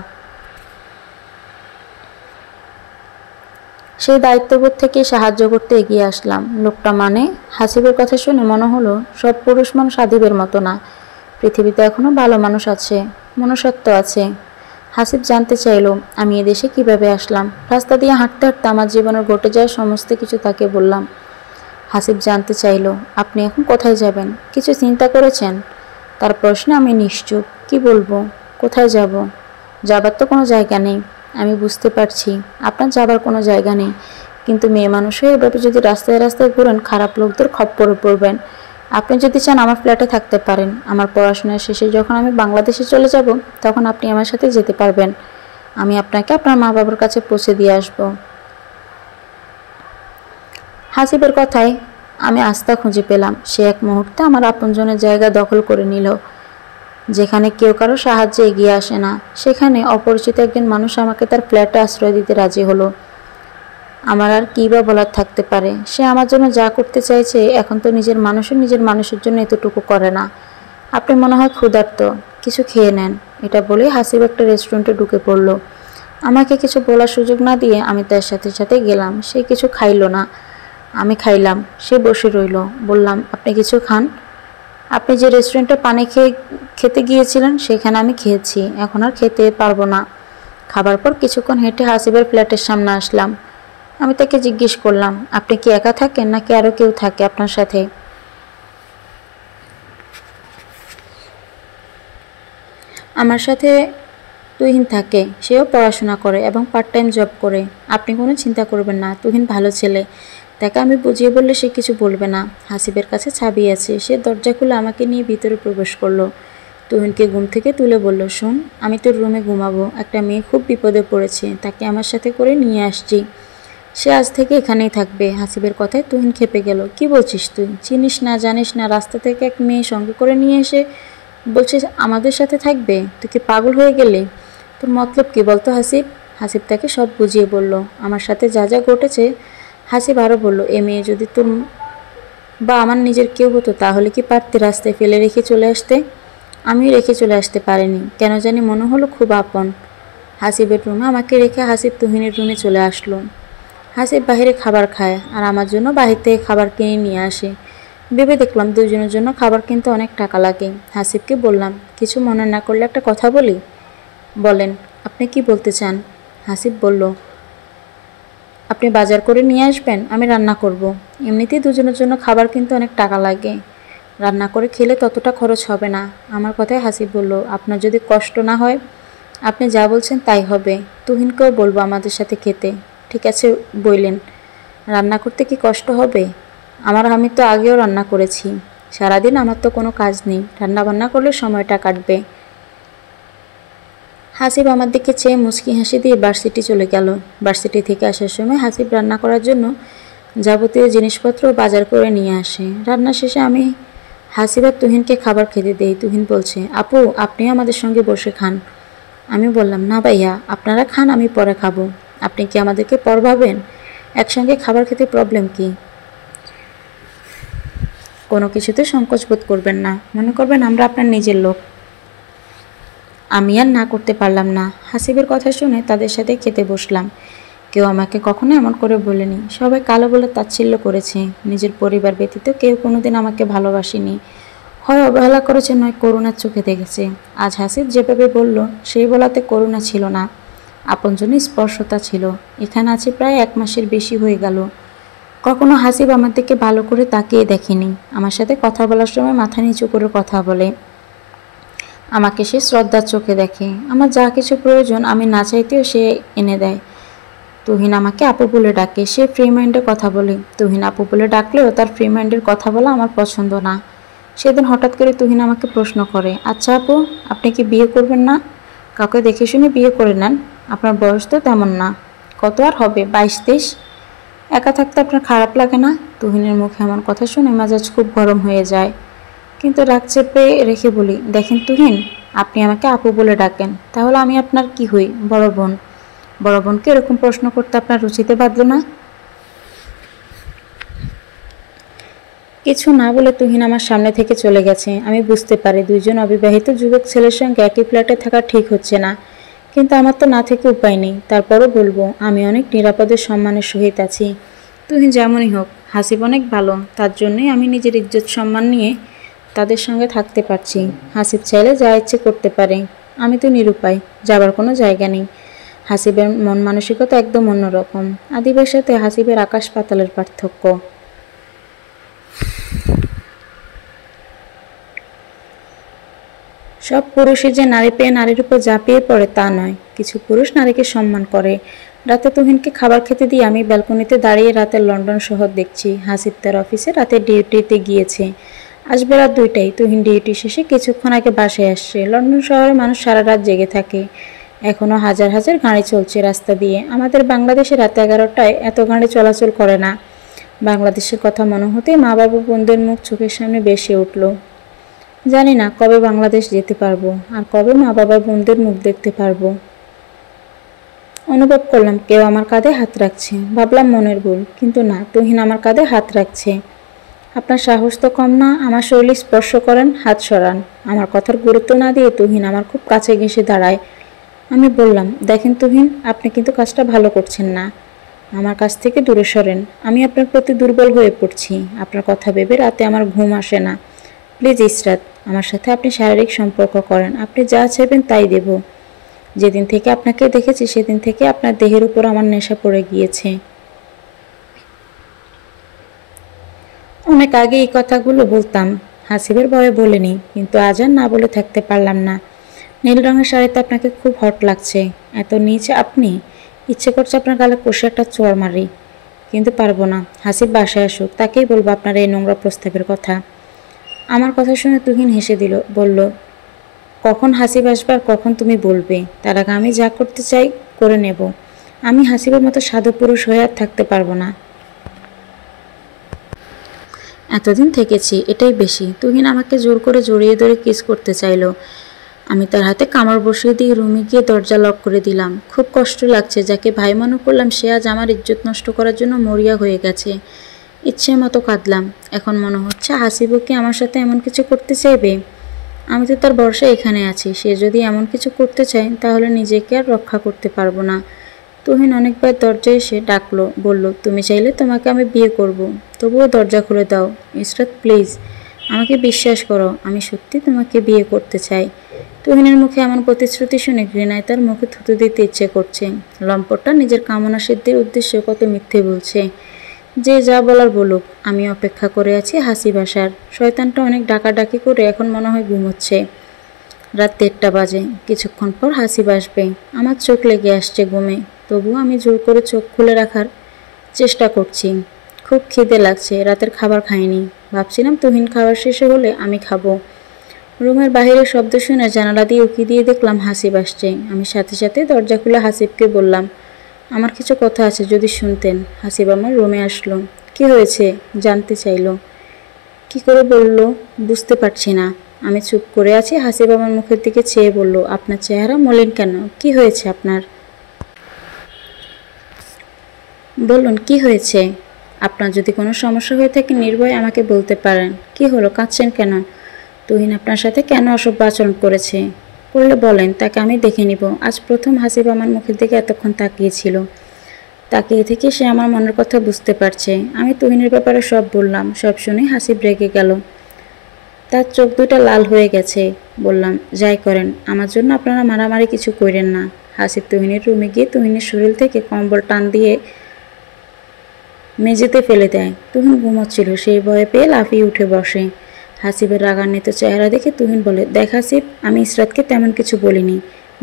সেই দায়িত্ববোধ থেকে সাহায্য করতে এগিয়ে আসলাম। লোকটা মানে হাসিবের কথা শুনে মনে হলো সব পুরুষ মানুষ আদিবের মতো না। পৃথিবীতে এখনো ভালো মানুষ আছে, মনুষ্যত্ব আছে। হাসিব জানতে চাইল আমি এদেশে কিভাবে আসলাম। রাস্তা দিয়ে হাঁটতে হাঁটতে আমার জীবনের ঘটে যাওয়া সমস্ত কিছু তাকে বললাম। হাসিব জানতে চাইল আপনি এখন কোথায় যাবেন, কিছু চিন্তা করেছেন? তার প্রশ্নে আমি নিশ্চুপ। কি বলবো, কোথায় যাব? যাবার তো কোনো জায়গা নেই। আমি বুঝতে পারছি আপনার যাবার কোনো জায়গা নেই, কিন্তু মেয়ে মানুষ হয়ে এভাবে যদি রাস্তায় রাস্তায় ঘুরেন খারাপ লোকদের খপ্পরে পড়বেন। আপনি যদি চান আমার ফ্ল্যাটে থাকতে পারেন। আমার পড়াশোনা শেষে যখন আমি বাংলাদেশে চলে যাব তখন আপনি আমার সাথে যেতে পারবেন। আমি আপনাকে আপনার মা বাবার কাছে পৌঁছে দিয়ে আসব। হাসিবের কথায় আমি আস্থা খুঁজে পেলাম। সে এক মুহূর্তে আমার আপনজনের জায়গা দখল করে নিল। যেখানে কেউ কারো সাহায্যে এগিয়ে আসে না, সেখানে অপরিচিত একজন মানুষ আমাকে তার ফ্ল্যাটে আশ্রয় দিতে রাজি হলো। আমার আর কী বা বলার থাকতে পারে? সে আমার জন্য যা করতে চাইছে, এখন তো নিজের মানুষের জন্য এতটুকু করে না। আপনি মনে হয় ক্ষুধার্ত, কিছু খেয়ে নেন। এটা বলেই হাসিব একটা রেস্টুরেন্টে ঢুকে পড়ল। আমাকে কিছু বলার সুযোগ না দিয়ে আমি তার সাথে সাথে গেলাম। সে কিছু খাইল না, আমি খাইলাম। সে বসে রইল। বললাম, আপনি কিছু খান। আপনি যে রেস্টুরেন্টে পানি খেতে গিয়েছিলেন সেখানে আমি খেয়েছি, এখন আর খেতে পারবো না। খাবার পর কিছুক্ষণ হেঁটে হাসিবের ফ্ল্যাটের সামনে আসলাম। আমি তাকে জিজ্ঞেস করলাম, আপনি কি একা থাকেন নাকি আরও কেউ থাকে আপনার সাথে? আমার সাথে তুহিন থাকে, সেও পড়াশোনা করে এবং পার্ট টাইম জব করে। আপনি কোনো চিন্তা করবেন না, তুহিন ভালো ছেলে। তাকে আমি বুঝিয়ে বললে সে কিছু বলবে না। হাসিবের কাছে চাবি আছে, সে দরজা খুলে আমাকে নিয়ে ভিতরে প্রবেশ করলো। তুহিনকে ঘুম থেকে তুলে বলল, শোন, আমি তোর রুমে ঘুমাবো। একটা মেয়ে খুব বিপদে পড়েছে, তাকে আমার সাথে করে নিয়ে আসছি। সে আজ থেকে এখানেই থাকবে। হাসিবের কথায় তুহিন খেপে গেল। কি বলছিস তুই? চিনিস না, জানিস না, রাস্তা থেকে এক মেয়ে সঙ্গে করে নিয়ে এসে বলছিস আমাদের সাথে থাকবে? তুই কি পাগল হয়ে গেলি? তোর মতলব কি বলতো হাসিব? হাসিব তাকে সব বুঝিয়ে বলল, আমার সাথে যা যা ঘটেছে। হাসিব আরও বলল, এ মেয়ে যদি তোর বা আমার নিজের কেউ হতো তাহলে কি পারতে রাস্তায় ফেলে রেখে চলে আসতে? আমিও রেখে চলে আসতে পারিনি, কেন জানি মনে হলো খুব আপন। হাসিবের রুমে আমাকে রেখে হাসিব তুহিনের রুমে চলে আসলো। হাসিব বাহিরে খাবার খায় আর আমার জন্য বাহির থেকে খাবার কিনে নিয়ে আসে। ভেবে দেখলাম দুজনের জন্য খাবার কিনতে অনেক টাকা লাগে। হাসিবকে বললাম, কিছু মনে না করলে একটা কথা বলি? বলেন, আপনি কি বলতে চান? হাসিব বলল, আপনি বাজার করে নিয়ে আসবেন, আমি রান্না করব। এমনিতেই দুজনের জন্য খাবার কিনতে অনেক টাকা লাগে, রান্না করে খেলে ততটা খরচ হবে না। আমার কথায় হাসিব বলল, আপনার যদি কষ্ট না হয় আপনি যা বলছেন তাই হবে। তুহিনকেও বলবো আমাদের সাথে খেতে। ঠিক আছে বললেন। রান্না করতে কি কষ্ট হবে? আমি তো আগেও রান্না করেছি। সারাদিন আমার তো কোনো কাজ নেই, রান্না বান্না করলে সময়টা কাটবে। হাসিব আমার দিকে চেয়ে মুচকি হাসি দিয়ে ভার্সিটি চলে গেল। ভার্সিটি থেকে আসার সময় হাসিব রান্না করার জন্য যাবতীয় জিনিসপত্র বাজার করে নিয়ে আসে। রান্না শেষে আমি হাসিব আর তুহিনকে খাবার খেতে দেই। তুহিন বলছে, আপু, আপনি আমাদের সঙ্গে বসে খান। আমি বললাম, না ভাইয়া, আপনারা খান, আমি পরে খাবো। আপনি কি আমাদেরকে পর ভাবেন? একসঙ্গে খাবার খেতে প্রবলেম কি? কোনো কিছুতে সংকোচ বোধ করবেন না, মনে করবেন আমরা আপনার নিজের লোক। আমি আর না করতে পারলাম না। হাসিবের কথা শুনে তাদের সাথে খেতে বসলাম। কেউ আমাকে কখনো এমন করে বলেনি। সবাই কালো বলে তাচ্ছিল্য করেছে। নিজের পরিবার ব্যতীত কেউ কোনোদিন আমাকে ভালোবাসেনি। হয় অবহেলা করেছে, নয় করুণার চোখে দেখেছে। আজ হাসিব যেভাবে বলল, সেই বলাতে করুণা ছিল না, আপনজনের স্পর্শতা ছিল। এখানে আছি প্রায় 1 মাসের বেশি হয়ে গেল। কখনো হাসিব আমার দিকে ভালো করে তাকিয়ে দেখেনি। আমার সাথে কথা বলার সময় মাথা নিচু করে কথা বলে। আমাকে সে শ্রদ্ধার চোখে দেখে। আমার যা কিছু প্রয়োজন আমি না চাইতেও সে এনে দেয়। তুহিন আমাকে আপু বলে ডাকে, সে ফ্রি মাইন্ডে কথা বলে। তুহিন আপু বলে ডাকলেও তার ফ্রি মাইন্ডের কথা বলা আমার পছন্দ না। সেদিন হঠাৎ করে তুহিন আমাকে প্রশ্ন করে, আচ্ছা আপু, আপনি কি বিয়ে করবেন না? কাউকে দেখে শুনে বিয়ে করে নেন, আপনার বয়স তো তেমন না। কত আর হবে, 22-23। একা থাকতে আপনার খারাপ লাগে না? তুহিনের মুখে এমন কথা শুনে মেজাজ খুব গরম হয়ে যায়, কিন্তু রাগ চেপে রেখে বলি, দেখেন তুহিন, আপনি আমাকে আপু বলে ডাকেন, তাহলে আমি আপনার কি হই? বড় বোন। বড় বোনকে এরকম প্রশ্ন করতে আপনার রুচিতে বাঁধল না? কিছু না বলে তুহিন আমার সামনে থেকে চলে গেছে। আমি বুঝতে পারি দুইজন অবিবাহিত যুবক ছেলের সঙ্গে একই ফ্ল্যাটে থাকা ঠিক হচ্ছে না, কিন্তু আমার তো না থেকে উপায় নেই। তারপরও বলবো, আমি অনেক নিরাপদে সম্মানের সহিত আছি। তুহিন যেমনই হোক, হাসিব অনেক ভালো, তার জন্যই আমি নিজের ইজ্জত সম্মান নিয়ে তাদের সঙ্গে থাকতে পারছি। হাসিব চাইলে যা ইচ্ছে করতে পারে, আমি তো নিরুপায়, যাবার কোনো জায়গা নেই। হাসিবের মন মানসিকতা একদম অন্যরকম। আদিবের সাথে হাসিবের আকাশ পাতালের পার্থক্য। সব পুরুষই যে নারী পেয়ে নারীর উপর ঝাঁপিয়ে পড়ে তা নয়, কিছু পুরুষ নারীকে সম্মান করে। রাতে তুহিনকে খাবার খেতে দিয়ে আমি ব্যালকনিতে দাঁড়িয়ে রাতের লন্ডন শহর দেখছি। হাসিব তার অফিসে রাতে ডিউটিতে গিয়েছে, আসবে রাত 2টায়। তুহিন ডিউটি শেষে কিছুক্ষণ আগে বাসায় আসছে। লন্ডন শহরে মানুষ সারা রাত জেগে থাকে, এখনও হাজার হাজার গাড়ি চলছে রাস্তা দিয়ে। আমাদের বাংলাদেশে রাত 11টায় এত গাড়ি চলাচল করে না। বাংলাদেশের কথা মনে হতেই মা বাবা বোনদের মুখ চোখের সামনে ভেসে উঠল। জানি না কবে বাংলাদেশ যেতে পারবো, আর কবে মা বাবার বোনদের মুখ দেখতে পারবো। অনুভব করলাম কেউ আমার কাঁধে হাত রাখছে। ভাবলাম মনের ভুল, কিন্তু না, তুহিন আমার কাঁধে হাত রাখছে। আপনার সাহস তো কম না, আমার শরীর স্পর্শ করেন, হাত সরান। আমার কথার গুরুত্ব না দিয়ে তুহিন আমার খুব কাছে ঘেঁষে দাঁড়ায়। আমি বললাম, দেখেন তুহিন, আপনি কিন্তু কাজটা ভালো করছেন না। আমার কাছ থেকে দূরে সরেন। আমি আপনার প্রতি দুর্বল হয়ে পড়ছি। আপনার কথা ভেবে রাতে আমার ঘুম আসে না। প্লিজ ইসরাত, আমার সাথে আপনি শারীরিক সম্পর্ক করেন। আপনি যা চাইবেন তাই দেব। যেদিন থেকে আপনাকে দেখেছি সেদিন থেকে আপনার দেহের উপর আমার নেশা পড়ে গিয়েছে। অনেক আগে এই কথাগুলো বলতাম, হাসিবের ভয়ে বলিনি, কিন্তু আজ আর না বলে থাকতে পারলাম না। নীল রঙের শাড়িতে আপনাকে খুব হট লাগছে। এত নিচে আপনি, ইচ্ছে করছে আপনার গালে কষে একটা চড় মারি, কিন্তু পারবো না। হাসিব বাসায় আসুক, তাকেই বলবো আপনার এই নোংরা প্রস্তাবের কথা। আমার কথা শুনে তুহিন হেসে দিল, বলল, কখন হাসিব আসবে আর কখন তুমি বলবে? তার আগে আমি যা করতে চাই করে নেব। আমি হাসিবের মতো সাধু পুরুষ হয়ে আর থাকতে পারবো না। এতদিন থেকেছি, এটাই বেশি। তুহিন আমাকে জোর করে জড়িয়ে ধরে কিস করতে চাইল। আমি তার হাতে কামড় বসিয়ে দিয়ে রুমে গিয়ে দরজা লক করে দিলাম। খুব কষ্ট লাগছে, যাকে ভাই মনে করলাম সে আজ আমার ইজ্জত নষ্ট করার জন্য মরিয়া হয়ে গেছে। ইচ্ছে মতো কাঁদলাম। এখন মনে হচ্ছে হাসিবও কি আমার সাথে এমন কিছু করতে চাইবে? আমি তো তার ভরসায় এখানে আছি। সে যদি এমন কিছু করতে চায় তাহলে নিজেকে আর রক্ষা করতে পারবো না। তুহিন অনেকবার দরজায় এসে ডাকলো, বলল, তুমি চাইলে তোমাকে আমি বিয়ে করব, তবুও দরজা খুলে দাও। ইসরাত প্লিজ, আমাকে বিশ্বাস করো, আমি সত্যি তোমাকে বিয়ে করতে চাই। তুহিনের মুখে এমন প্রতিশ্রুতি শুনে ঘৃণায় তার মুখে থুতু দিতে ইচ্ছে করছে। লম্পটটা নিজের কামনা সিদ্ধির উদ্দেশ্যে কত মিথ্যে বলছে। যে যা বলার বলুক, আমি অপেক্ষা করে আছি হাসিব আসার। শয়তানটা অনেক ডাকাডাকি করে এখন মনে হয় ঘুমোচ্ছে। রাত 1টা বাজে। কিছুক্ষণ পর হাসিব আসবে। আমার চোখ লেগে আসছে ঘুমে, তবুও আমি জোর করে চোখ খুলে রাখার চেষ্টা করছি। খুব খিদে লাগছে, রাতের খাবার খাইনি। ভাবছিলাম তুহিন খাবার শেষে হলে আমি খাবো। রুমের বাইরের শব্দ শুনে জানালা দিয়ে উঁকি দিয়ে দেখলাম হাসিব আসছে। আমি সাথে সাথে দরজা খুলে হাসিবকে বললাম, আমার কিছু কথা আছে, যদি শুনতেন। হাসিব আমার রুমে আসলো। কি হয়েছে জানতে চাইলো। কি করে বলল বুঝতে পারছি না। আমি চুপ করে আছি। হাসিব আমার মুখের দিকে চেয়ে বলল, আপনার চেহারা মলিন কেন? কি হয়েছে আপনার? বলুন, কি হয়েছে? আপনার যদি কোনো সমস্যা হয়ে থাকে নির্ভয়ে আমাকে বলতে পারেন। কি হলো, কাঁদছেন কেন? তুহিন আপনার সাথে কেন অসভ্য আচরণ করেছে? করলে বলেন, তাকে আমি দেখে নিব। আজ প্রথম হাসিব আমার মুখের দিকে এতক্ষণ তাকিয়েছিল। তাকিয়ে থেকে সে আমার মনের কথা বুঝতে পারছে। আমি তুহিনের ব্যাপারে সব বললাম। সব শুনে হাসিব রেগে গেল। তার চোখ দুটা লাল হয়ে গেছে। বললাম, যাই করেন, আমার জন্য আপনারা মারামারি কিছু করেন না। হাসিব তুহিনের রুমে গিয়ে তুহিনের শরীর থেকে কম্বল টান দিয়ে মেঝেতে ফেলে দেয়। তুহিন ঘুমোচ্ছিল, সেই ভয়ে পেয়ে লাফিয়ে উঠে বসে। হাসিবের রাগান্বিত চেহারা দেখে তুহিন বলে, দেখ হাসিব, আমি ইসরাতকে তেমন কিছু বলিনি।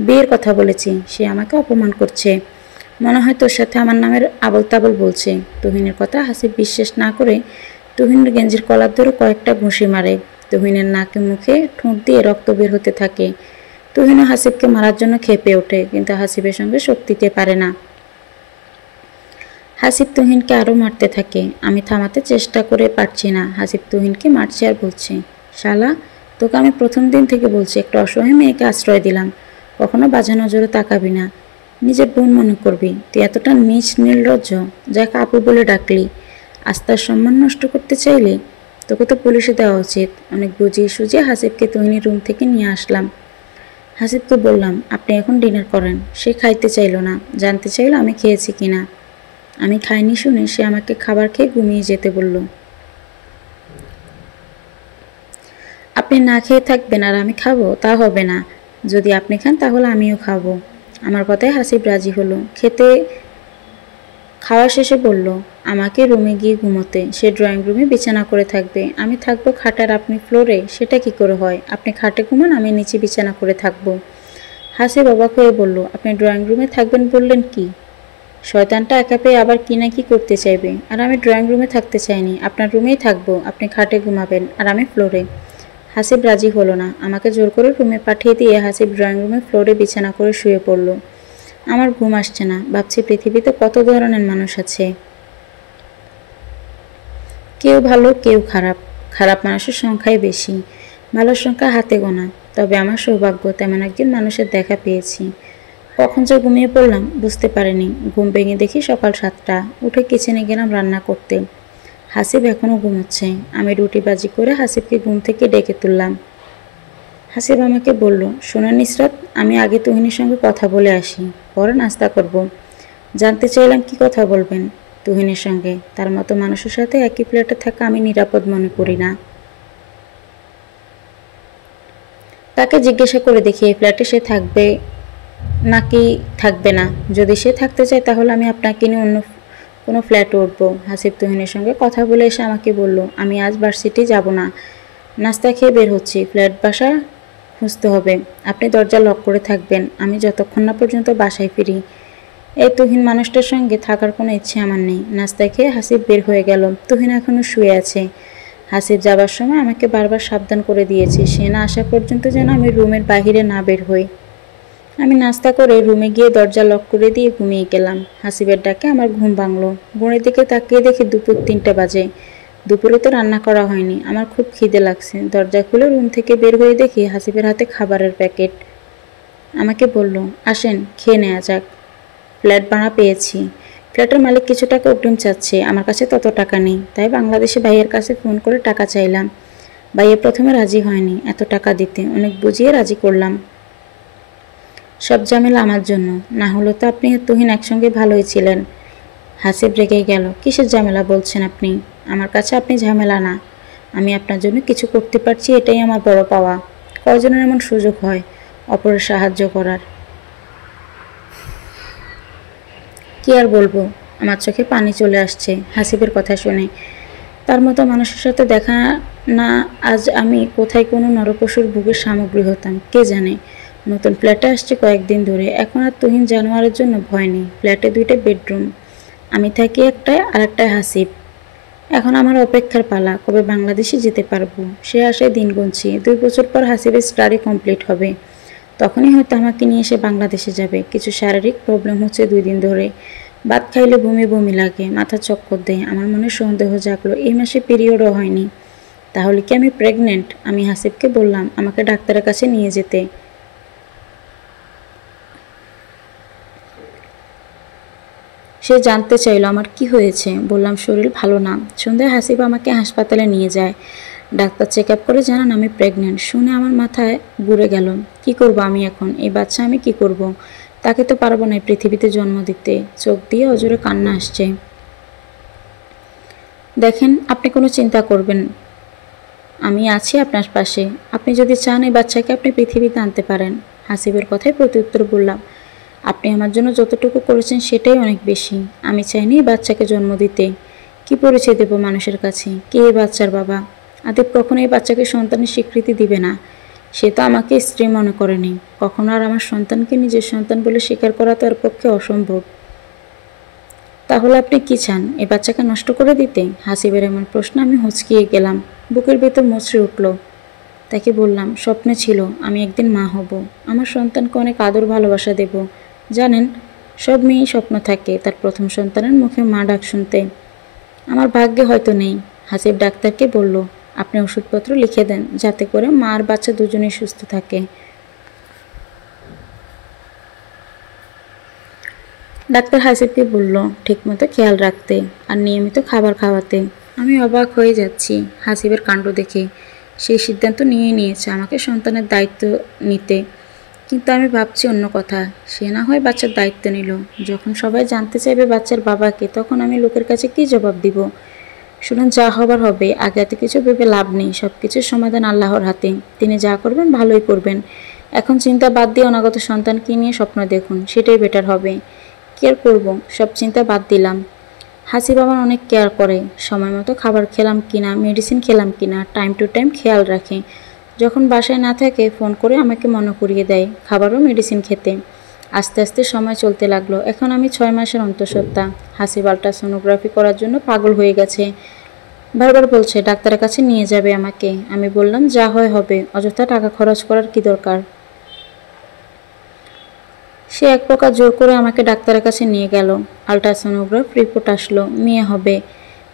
বিয়ের কথা বলেছি। সে আমাকে অপমান করছে। মনে হয় তোর সাথে আমার নামের আবল তাবল বলছে। তুহিনের কথা হাসিব বিশ্বাস না করে তুহিনের গেঞ্জির কলার ধরে কয়েকটা ঘুষি মারে। তুহিনের নাকে মুখে ঠোঁট দিয়ে রক্ত বের হতে থাকে। তুহিনও হাসিবকে মারার জন্য খেপে ওঠে, কিন্তু হাসিবের সঙ্গে শক্তি দিতে পারে না। হাসিব তুহিনকে আরও মারতে থাকে। আমি থামাতে চেষ্টা করে পারছি না। হাসিব তুহিনকে মারছে আর বলছে, শালা, তোকে আমি প্রথম দিন থেকে বলছি একটা অসহায় মেয়েকে আশ্রয় দিলাম, কখনো বাজে নজরে তাকাবি না, নিজের বোন মনে করবি। তুই এতটা নীচ নির্লজ্জ, যাকে আপু বলে ডাকলি, আস্থার সম্মান নষ্ট করতে চাইলি? তোকে তো পুলিশে দেওয়া উচিত। অনেক বুঝিয়ে সুঝিয়ে হাসিবকে তুহিনের রুম থেকে নিয়ে আসলাম। হাসিবকে বললাম, আপনি এখন ডিনার করেন। সে খাইতে চাইল না। জানতে চাইল আমি খেয়েছি কিনা। আমি খাইনি শুনে সে আমাকে খাবার খেয়ে ঘুমিয়ে যেতে বলল। আপনি না খেয়ে থাকবেন আর আমি খাবো, তা হবে না। যদি আপনি খান তাহলে আমিও খাবো। আমার কথায় হাসিব রাজি হলো। খাওয়া শেষে বলল, আমাকে রুমে গিয়ে ঘুমোতে। সে ড্রয়িং রুমে বিছানা করে থাকবে, আমি থাকবো খাটার আপনি ফ্লোরে। সেটা কি করে হয়? আপনি খাটে ঘুমান, আমি নিচে বিছানা করে থাকবো। হাসিব অবাক হয়ে বলল, আপনি ড্রয়িং রুমে থাকবেন বললেন কি? শয়তানটা একা পেয়ে আবার কি না কি করতে চাইবে। আর আমি ড্রয়িং রুমে থাকতে চাইনি, আপনার রুমেই থাকবো। আপনি খাটে ঘুমাবেন আর আমি ফ্লোরে। হাসিব রাজি হলো না। আমাকে জোর করে রুমে পাঠিয়ে দিয়ে হাসিব ড্রয়িং রুমে ফ্লোরে বিছানা করে শুয়ে পড়ল। আমার ঘুম আসছে না। ভাবছি পৃথিবীতে কত ধরনের মানুষ আছে, কেউ ভালো কেউ খারাপ। খারাপ মানুষের সংখ্যাই বেশি, ভালোর সংখ্যা হাতে গোনা। তবে আমার সৌভাগ্য, তেমন একজন মানুষের দেখা পেয়েছি। কখন যে ঘুমিয়ে পড়লাম বুঝতে পারিনি। ঘুম ভেঙে দেখি সকাল 7টা। উঠে কিচেনে গেলাম রান্না করতে। হাসিব এখনও ঘুমোচ্ছে। আমি রুটি বাজি করে হাসিবকে ঘুম থেকে ডেকে তুললাম। হাসিব আমাকে বলল, শোনো নিসরাত, আমি আগে তুহিনের সঙ্গে কথা বলে আসি, পরে নাস্তা করব। জানতে চাইলাম কি কথা বলবেন? তুহিনের সঙ্গে। তার মতো মানুষের সাথে একই ফ্ল্যাটে থাকা আমি নিরাপদ মনে করি না। তাকে জিজ্ঞাসা করে দেখি এই ফ্ল্যাটে সে থাকবে নাকি থাকবে না। যদি সে থাকতে চায় তাহলে আমি আপনাকে নিয়ে অন্য কোনো ফ্ল্যাটে উঠবো। হাসিব তুহিনের সঙ্গে কথা বলে এসে আমাকে বলল, আমি আজ ভার্সিটি যাব না, নাস্তা খেয়ে বের হচ্ছি, ফ্ল্যাট বাসা খুঁজতে হবে। আপনি দরজা লক করে থাকবেন, আমি যতক্ষণ না পর্যন্ত বাসায় ফিরি। এই তুহিন মানুষটার সঙ্গে থাকার কোনো ইচ্ছে আমার নেই। নাস্তা খেয়ে হাসিব বের হয়ে গেল। তুহিন এখনও শুয়ে আছে। হাসিব যাবার সময় আমাকে বারবার সাবধান করে দিয়েছে সে না আসা পর্যন্ত যেন আমি রুমের বাহিরে না বের হই। আমি নাস্তা করে রুমে গিয়ে দরজা লক করে দিয়ে ঘুমিয়ে গেলাম। হাসিবের ডাকে আমার ঘুম ভাঙলো। ঘড়ির দিকে তাকিয়ে দেখি দুপুর 3টে বাজে। দুপুরে তো রান্না করা হয়নি। আমার খুব খিদে লাগছে। দরজা খুলে রুম থেকে বের হয়ে দেখি হাসিবের হাতে খাবারের প্যাকেট। আমাকে বলল, আসেন খেয়ে নেওয়া যাক, ফ্ল্যাট ভাড়া পেয়েছি। ফ্ল্যাটের মালিক কিছু টাকা অগ্রিম চাচ্ছে, আমার কাছে তত টাকা নেই। তাই বাংলাদেশে ভাইয়ের কাছে ফোন করে টাকা চাইলাম। ভাইয়া প্রথমে রাজি হয়নি এত টাকা দিতে, অনেক বুঝিয়ে রাজি করলাম। সব ঝামেলা আমার জন্য, না হলে তো আপনি তুহিন একসঙ্গে ভালোই ছিলেন। হাসিব রেগে গেল, কিসের ঝামেলা বলছেন আপনি? আমার কাছে আপনি ঝামেলা না। আমি আপনার জন্য কিছু করতে পারছি, এটাই আমার বড় পাওয়া। কয়জনের এমন সুযোগ হয় অপরের সাহায্য করার? কি আর বলবো, আমার চোখে পানি চলে আসছে হাসিবের কথা শুনে। তার মতো মানুষের সাথে দেখা না আজ আমি কোথায় কোনো নরপশুর ভোগের সামগ্রী হতাম কে জানে। নতুন ফ্ল্যাটে আসছে কয়েকদিন ধরে, এখন আর তুহিন জানোয়ারের জন্য ভয় নেই। ফ্ল্যাটে 2টা বেডরুম, আমি থাকি একটায় আর একটায় হাসিব। এখন আমার অপেক্ষার পালা, কবে বাংলাদেশে যেতে পারবো সে আশায় দিন গুনছি। 2 বছর পর হাসিবের স্টাডি কমপ্লিট হবে, তখনই হয়তো আমাকে নিয়ে সে বাংলাদেশে যাবে। কিছু শারীরিক প্রবলেম হচ্ছে 2 দিন ধরে। ভাত খাইলে বমি বমি লাগে, মাথা চক্কর দেয়। আমার মনে সন্দেহ জাগলো, এই মাসে পিরিয়ডও হয়নি, তাহলে কি আমি প্রেগনেন্ট? আমি হাসিবকে বললাম আমাকে ডাক্তারের কাছে নিয়ে যেতে। সে জানতে চাইলো আমার কি হয়েছে। বললাম শরীর ভালো না। সন্ধ্যায় হাসিব আমাকে হাসপাতালে নিয়ে যায়। ডাক্তার চেক আপ করে জানান আমি প্রেগনেন্ট। শুনে আমার মাথায় ঘুরে গেল। কি করব আমি এখন? এই বাচ্চা আমি কি করব? তাকে তো পারবো না পৃথিবীতে জন্ম দিতে। চোখ দিয়ে অজোরে কান্না আসছে। দেখেন, আপনি কোনো চিন্তা করবেন, আমি আছি আপনার পাশে। আপনি যদি চান এই বাচ্চাকে আপনি পৃথিবীতে আনতে পারেন। হাসিবের কথায় প্রত্যুত্তর বললাম, আপনি আমার জন্য যতটুকু করেছেন সেটাই অনেক বেশি। আমি চাইনি এই বাচ্চাকে জন্ম দিতে। কি পরিচয় দেব মানুষের কাছে? কে এই বাচ্চার বাবা? আদিব কখনো এই বাচ্চাকে সন্তানের স্বীকৃতি দিবে না। সে তো আমাকে স্ত্রী মনে করেনি। কখনো আর আমার সন্তানকে নিজের সন্তান বলে স্বীকার করা তার পক্ষে অসম্ভব। তাহলে আপনি কি চান, এ বাচ্চাকে নষ্ট করে দিতে? হাসিবের এমন প্রশ্ন আমি হচকিয়ে গেলাম। বুকের ভেতর মুচড়ে উঠল। তাকে বললাম, স্বপ্নে ছিল আমি একদিন মা হব, আমার সন্তানকে অনেক আদর ভালোবাসা দেব। জানেন, সব মেয়েই স্বপ্ন থাকে তার প্রথম সন্তানের মুখে মা ডাক শুনতে। আমার ভাগ্যে হয়তো নেই। হাসিব ডাক্তারকে বলল, আপনি ওষুধপত্র লিখে দেন যাতে করে মা আর বাচ্চা দুজনেই সুস্থ থাকে। ডাক্তার হাসিবকে বলল ঠিকমতো খেয়াল রাখতে আর নিয়মিত খাবার খাওয়াতে। আমি অবাক হয়ে যাচ্ছি হাসিবের কাণ্ড দেখে। সেই সিদ্ধান্ত নিয়ে নিয়েছে আমাকে সন্তানের দায়িত্ব নিতে। কিন্তু আমি ভাবছি অন্য কথা। সে না হয় বাচ্চার দায়িত্ব নিল, যখন সবাই জানতে চাইবে বাচ্চার বাবাকে, তখন আমি লোকের কাছে কি জবাব দিব? শুনুন, যা হবার হবে। আগে এত কিছু ভেবে লাভ নেই। সব কিছুর সমাধান আল্লাহর হাতে। তিনি যা করবেন ভালোই করবেন। এখন চিন্তা বাদ দিয়ে অনাগত সন্তানকে নিয়ে স্বপ্ন দেখুন, সেটাই বেটার হবে। কেয়ার করব, সব চিন্তা বাদ দিলাম। হাসিব আমার অনেক কেয়ার করে। সময় মতো খাবার খেলাম কিনা, মেডিসিন খেলাম কিনা টাইম টু টাইম খেয়াল রাখে। যখন বাসায় না থাকে ফোন করে আমাকে মনে করিয়ে দেয় খাবার ও মেডিসিন খেতে। আস্তে আস্তে সময় চলতে লাগলো। এখন আমি 6 মাসের অন্তঃসত্ত্বা। হাসিব আল্ট্রাসোনোগ্রাফি করার জন্য পাগল হয়ে গেছে। বারবার বলছে ডাক্তারের কাছে নিয়ে যাবে আমাকে। আমি বললাম যা হয় হবে, অযথা টাকা খরচ করার কি দরকার। সে এক প্রকার জোর করে আমাকে ডাক্তারের কাছে নিয়ে গেল। আল্ট্রাসোনোগ্রাফ রিপোর্ট আসলো, মেয়ে হবে।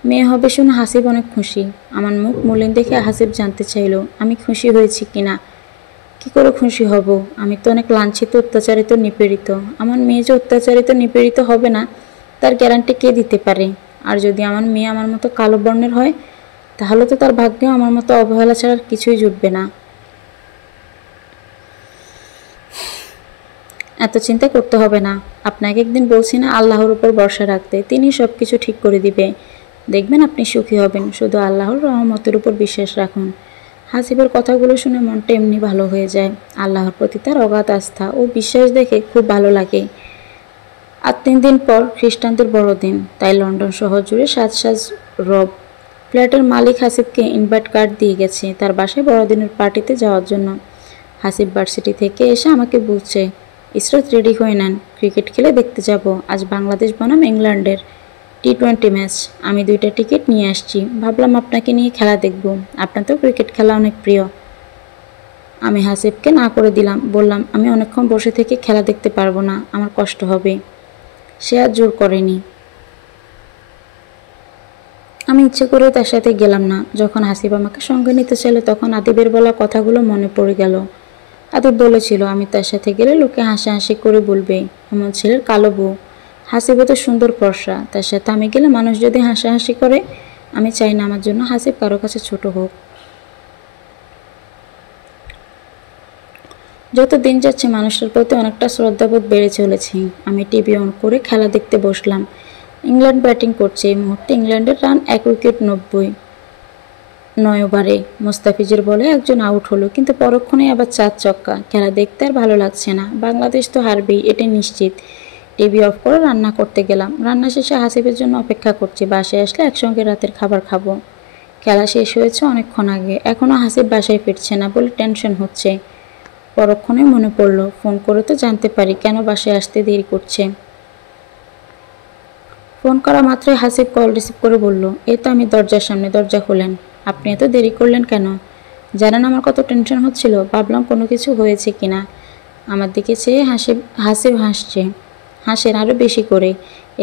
মেয়ে হবে শুনে হাসিব অনেক খুশি। আমার মুখ মলিন দেখে হাসিব জানতে চাইলো আমি খুশি হয়েছি কিনা। কি করে খুশি হব? আমি তো অনেক লাঞ্ছিত, অত্যাচারিত, নিপীড়িত। আমার মেয়ে যে অত্যাচারিত নিপীড়িত হবে না তার গ্যারান্টি কে দিতে পারে? আর যদি আমার মেয়ে আমার মতো কালো বর্ণের হয় তাহলে তো তার ভাগ্যেও আমার মতো অবহেলা ছাড়া কিছুই জুটবে না। এত চিন্তা করতে হবে না। আপনাকে একদিন বলছি না আল্লাহর উপর ভরসা রাখতে, তিনি সব কিছু ঠিক করে দিবে। দেখবেন আপনি সুখী হবেন। শুধু আল্লাহর রহমতের উপর বিশ্বাস রাখুন। হাসিবের কথাগুলো শুনে মনটা এমনি ভালো হয়ে যায়। আল্লাহর প্রতি তার অগাধ আস্থা ও বিশ্বাস দেখে খুব ভালো লাগে। আর 3 দিন পর খ্রিস্টানদের বড়দিন, তাই লন্ডন শহর জুড়ে সাজ সাজ রব। ফ্ল্যাটের মালিক হাসিবকে ইনভাইট কার্ড দিয়ে গেছে তার বাসায় বড়দিনের পার্টিতে যাওয়ার জন্য। হাসিব ভার্সিটি থেকে এসে আমাকে বলছে, ইসরাত রেডি হয়ে নেন, ক্রিকেট খেলে দেখতে যাব। আজ বাংলাদেশ বনাম ইংল্যান্ডের টি-20 ম্যাচ। আমি 2টা টিকিট নিয়ে আসছি, ভাবলাম আপনাকে নিয়ে খেলা দেখব। আপনার তো ক্রিকেট খেলা অনেক প্রিয়। আমি হাসিবকে না করে দিলাম, বললাম আমি অনেকক্ষণ বসে থেকে খেলা দেখতে পারবো না, আমার কষ্ট হবে। সে আর জোর করেনি। আমি ইচ্ছে করে তার সাথে গেলাম না। যখন হাসিব আমাকে সঙ্গে নিতে চাইল তখন আদিবের বলা কথাগুলো মনে পড়ে গেল। আদিব বলেছিল আমি তার সাথে গেলে লোকে হাসাহাসি করে বলবে এমন ছেলের কালো বউ। হাসিব তো সুন্দর ফর্সা, তার সাথে আমি গেলে মানুষ যদি হাসাহাসি করে। আমি চাই না আমার জন্য হাসিব কারো কাছে ছোট হোক। যত দিন যাচ্ছে মানুষটার প্রতি অনেকটা শ্রদ্ধাবোধ বেড়ে চলেছে। আমি টিভি অন করে খেলা দেখতে বসলাম। ইংল্যান্ড ব্যাটিং করছে। এই মুহূর্তে ইংল্যান্ডের রান 1 উইকেট 9 ওভারে। মোস্তাফিজের বলে একজন আউট হলো, কিন্তু পরক্ষণেই আবার 4 ছক্কা। খেলা দেখতে আর ভালো লাগছে না। বাংলাদেশ তো হারবেই, এটা নিশ্চিত। টিভি অফ করে রান্না করতে গেলাম। রান্না শেষে হাসিবের জন্য অপেক্ষা করছি। বাসায় আসলে একসঙ্গে রাতের খাবার খাবো। খেলা শেষ হয়েছে অনেকক্ষণ আগে, এখনও হাসিব বাসায় ফিরছে না বলে টেনশন হচ্ছে। পরক্ষণে মনে পড়ল ফোন করে তো জানতে পারি কেন বাসায় আসতে দেরি করছে। ফোন করা মাত্রই হাসিব কল রিসিভ করে বলল, এই তো আমি দরজার সামনে, দরজা খোলেন। আপনি এত দেরি করলেন কেন? জানেন আমার কত টেনশন হচ্ছিল, ভাবলাম কোনো কিছু হয়েছে কিনা। আমার দিকে চেয়ে হাসিব হাসেন আরও বেশি করে।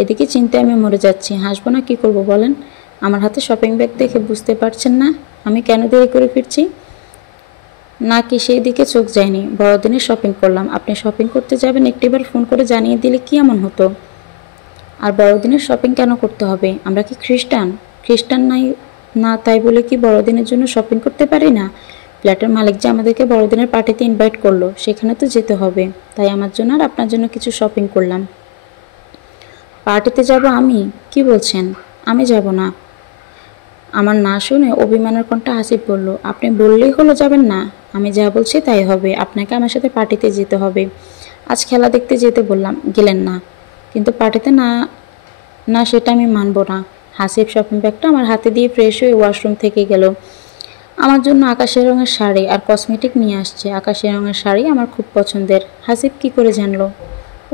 এদিকে চিন্তায় আমি মরে যাচ্ছি। হাসবো না কি করব বলেন? আমার হাতে শপিং ব্যাগ দেখে বুঝতে পারছেন না আমি কেন দেরি করে ফিরছি? নাকি সেই দিকে চোখ যায়নি? বড়দিনের শপিং করলাম। আপনি শপিং করতে যাবেন একটিবার ফোন করে জানিয়ে দিলে কি এমন হতো? আর বড়দিনের শপিং কেন করতে হবে? আমরা কি খ্রিস্টান? খ্রিস্টান নাই না তাই বলে কি বড়দিনের জন্য শপিং করতে পারি না? ফ্ল্যাটের মালিক যে আমাদেরকে বড়দিনের পার্টিতে ইনভাইট করলো, সেখানে তো যেতে হবে। তাই আমার জন্য আর আপনার জন্য কিছু শপিং করলাম। পার্টিতে যাব আমি? কি বলছেন? আমি যাব না। আমার না শুনে অভিমানের কণ্ঠে হাসিব বলল, আপনি বললেই হলো যাবেন না? আমি যা বলছি তাই হবে। আপনাকে আমার সাথে পার্টিতে যেতে হবে। আজ খেলা দেখতে যেতে বললাম, গেলেন না। কিন্তু পার্টিতে না না সেটা আমি মানব না। হাসিব শপিং ব্যাগটা আমার হাতে দিয়ে ফ্রেশ হয়ে ওয়াশরুম থেকে গেল। আমার জন্য আকাশের রঙের শাড়ি আর কসমেটিক নিয়ে আসছে। আকাশের রঙের শাড়ি আমার খুব পছন্দের। হাসিব কি করে জানলো?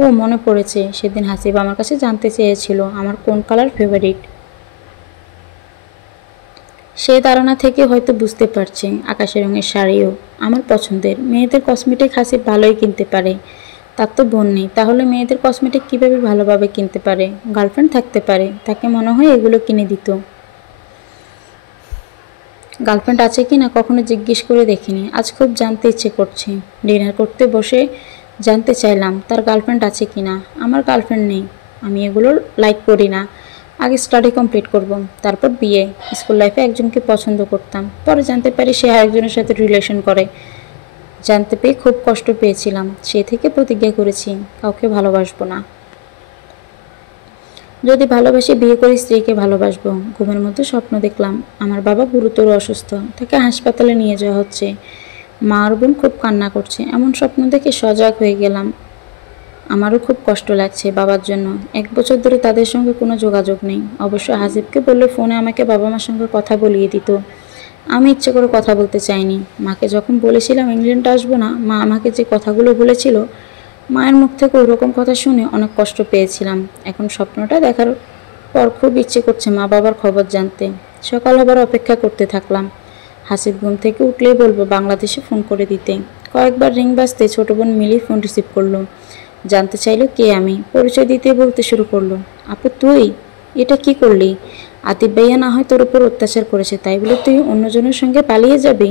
ও মনে পড়েছে, সেদিন হাসিব আমার কাছে জানতে চেয়েছিল আমার কোন কালার ফেভারিট। সেই ধারণা থেকে হয়তো বুঝতে পারছে আকাশের রঙের শাড়িও আমার পছন্দের। মেয়েদের কসমেটিক হাসিব ভালোই কিনতে পারে। তার তো বোন নেই, তাহলে মেয়েদের কসমেটিক কীভাবে ভালোভাবে কিনতে পারে? গার্লফ্রেন্ড থাকতে পারে, তাকে মনে হয় এগুলো কিনে দিত। গার্লফ্রেন্ড আছে কি না কখনো জিজ্ঞেস করে দেখিনি। আজ খুব জানতে ইচ্ছে করছে। ডিনার করতে বসে জানতে চাইলাম তার গার্লফ্রেন্ড আছে কি না। আমার গার্লফ্রেন্ড নেই, আমি এগুলো লাইক করি না। আগে স্টাডি কমপ্লিট করব, তারপর বিয়ে। স্কুল লাইফে একজনকে পছন্দ করতাম, পরে জানতে পারি সে আরেকজনের সাথে রিলেশন করে। জানতে পেয়ে খুব কষ্ট পেয়েছিলাম। সে থেকে প্রতিজ্ঞা করেছি কাউকে ভালোবাসবো না। যদি ভালোবাসি বিয়ে করে স্ত্রীকে ভালোবাসবো। ঘুমের মধ্যে স্বপ্ন দেখলাম আমার বাবা গুরুতর অসুস্থ, তাকে হাসপাতালে নিয়ে যাওয়া হচ্ছে। মা আর বোন খুব কান্না করছে। এমন স্বপ্ন দেখে সজাগ হয়ে গেলাম। আমারও খুব কষ্ট লাগছে বাবার জন্য। 1 বছর ধরে তাদের সঙ্গে কোনো যোগাযোগ নেই। অবশ্য হাসিবকে বললে ফোনে আমাকে বাবা মার সঙ্গে কথা বলিয়ে দিত। আমি ইচ্ছে করে কথা বলতে চাইনি। মাকে যখন বলেছিলাম ইংল্যান্ডে আসবো না, মা আমাকে যে কথাগুলো বলেছিল, মায়ের মুখ থেকে ওইরকম কথা শুনে অনেক কষ্ট পেয়েছিলাম। এখন স্বপ্নটা দেখার পর খুব ইচ্ছে করছে মা বাবার খবর জানতে। সকাল হবার অপেক্ষা করতে থাকলাম। হাসিব ঘুম থেকে উঠলেই বলবো বাংলাদেশে ফোন করে দিতে। কয়েকবার রিং বাজতে ছোট বোন মিলি ফোন রিসিভ করলো। জানতে চাইলো কে আমি। পরিচয় দিতে বলতে শুরু করলো, আপু তুই এটা কি করলি? আতিফ ভাইয়া না হয় তোর উপর অত্যাচার করেছে, তাই বলে তুই অন্যজনের সঙ্গে পালিয়ে যাবি?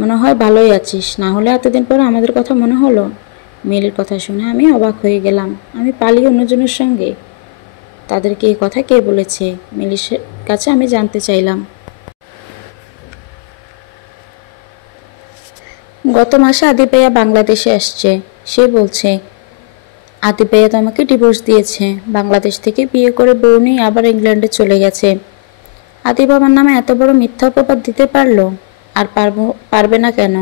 মনে হয় ভালোই আছিস, না হলে এতদিন পর আমাদের কথা মনে হলো? মিলির কথা শুনে আমি অবাক হয়ে গেলাম। আমি পালিয়ে অন্যজনের সঙ্গে? তাদেরকে এই কথা কে বলেছে? মিলির কাছে আমি জানতে চাইলাম। গত মাসে আদিপ ভাইয়া বাংলাদেশে আসছে। সে বলছে আদিপ ভাইয়া তো আমাকে ডিভোর্স দিয়েছে, বাংলাদেশ থেকে বিয়ে করে বউ নিয়ে আবার ইংল্যান্ডে চলে গেছে। আদিপ আমার নামে এত বড় মিথ্যা অপবাদ দিতে পারলো? আর পারবে না কেন?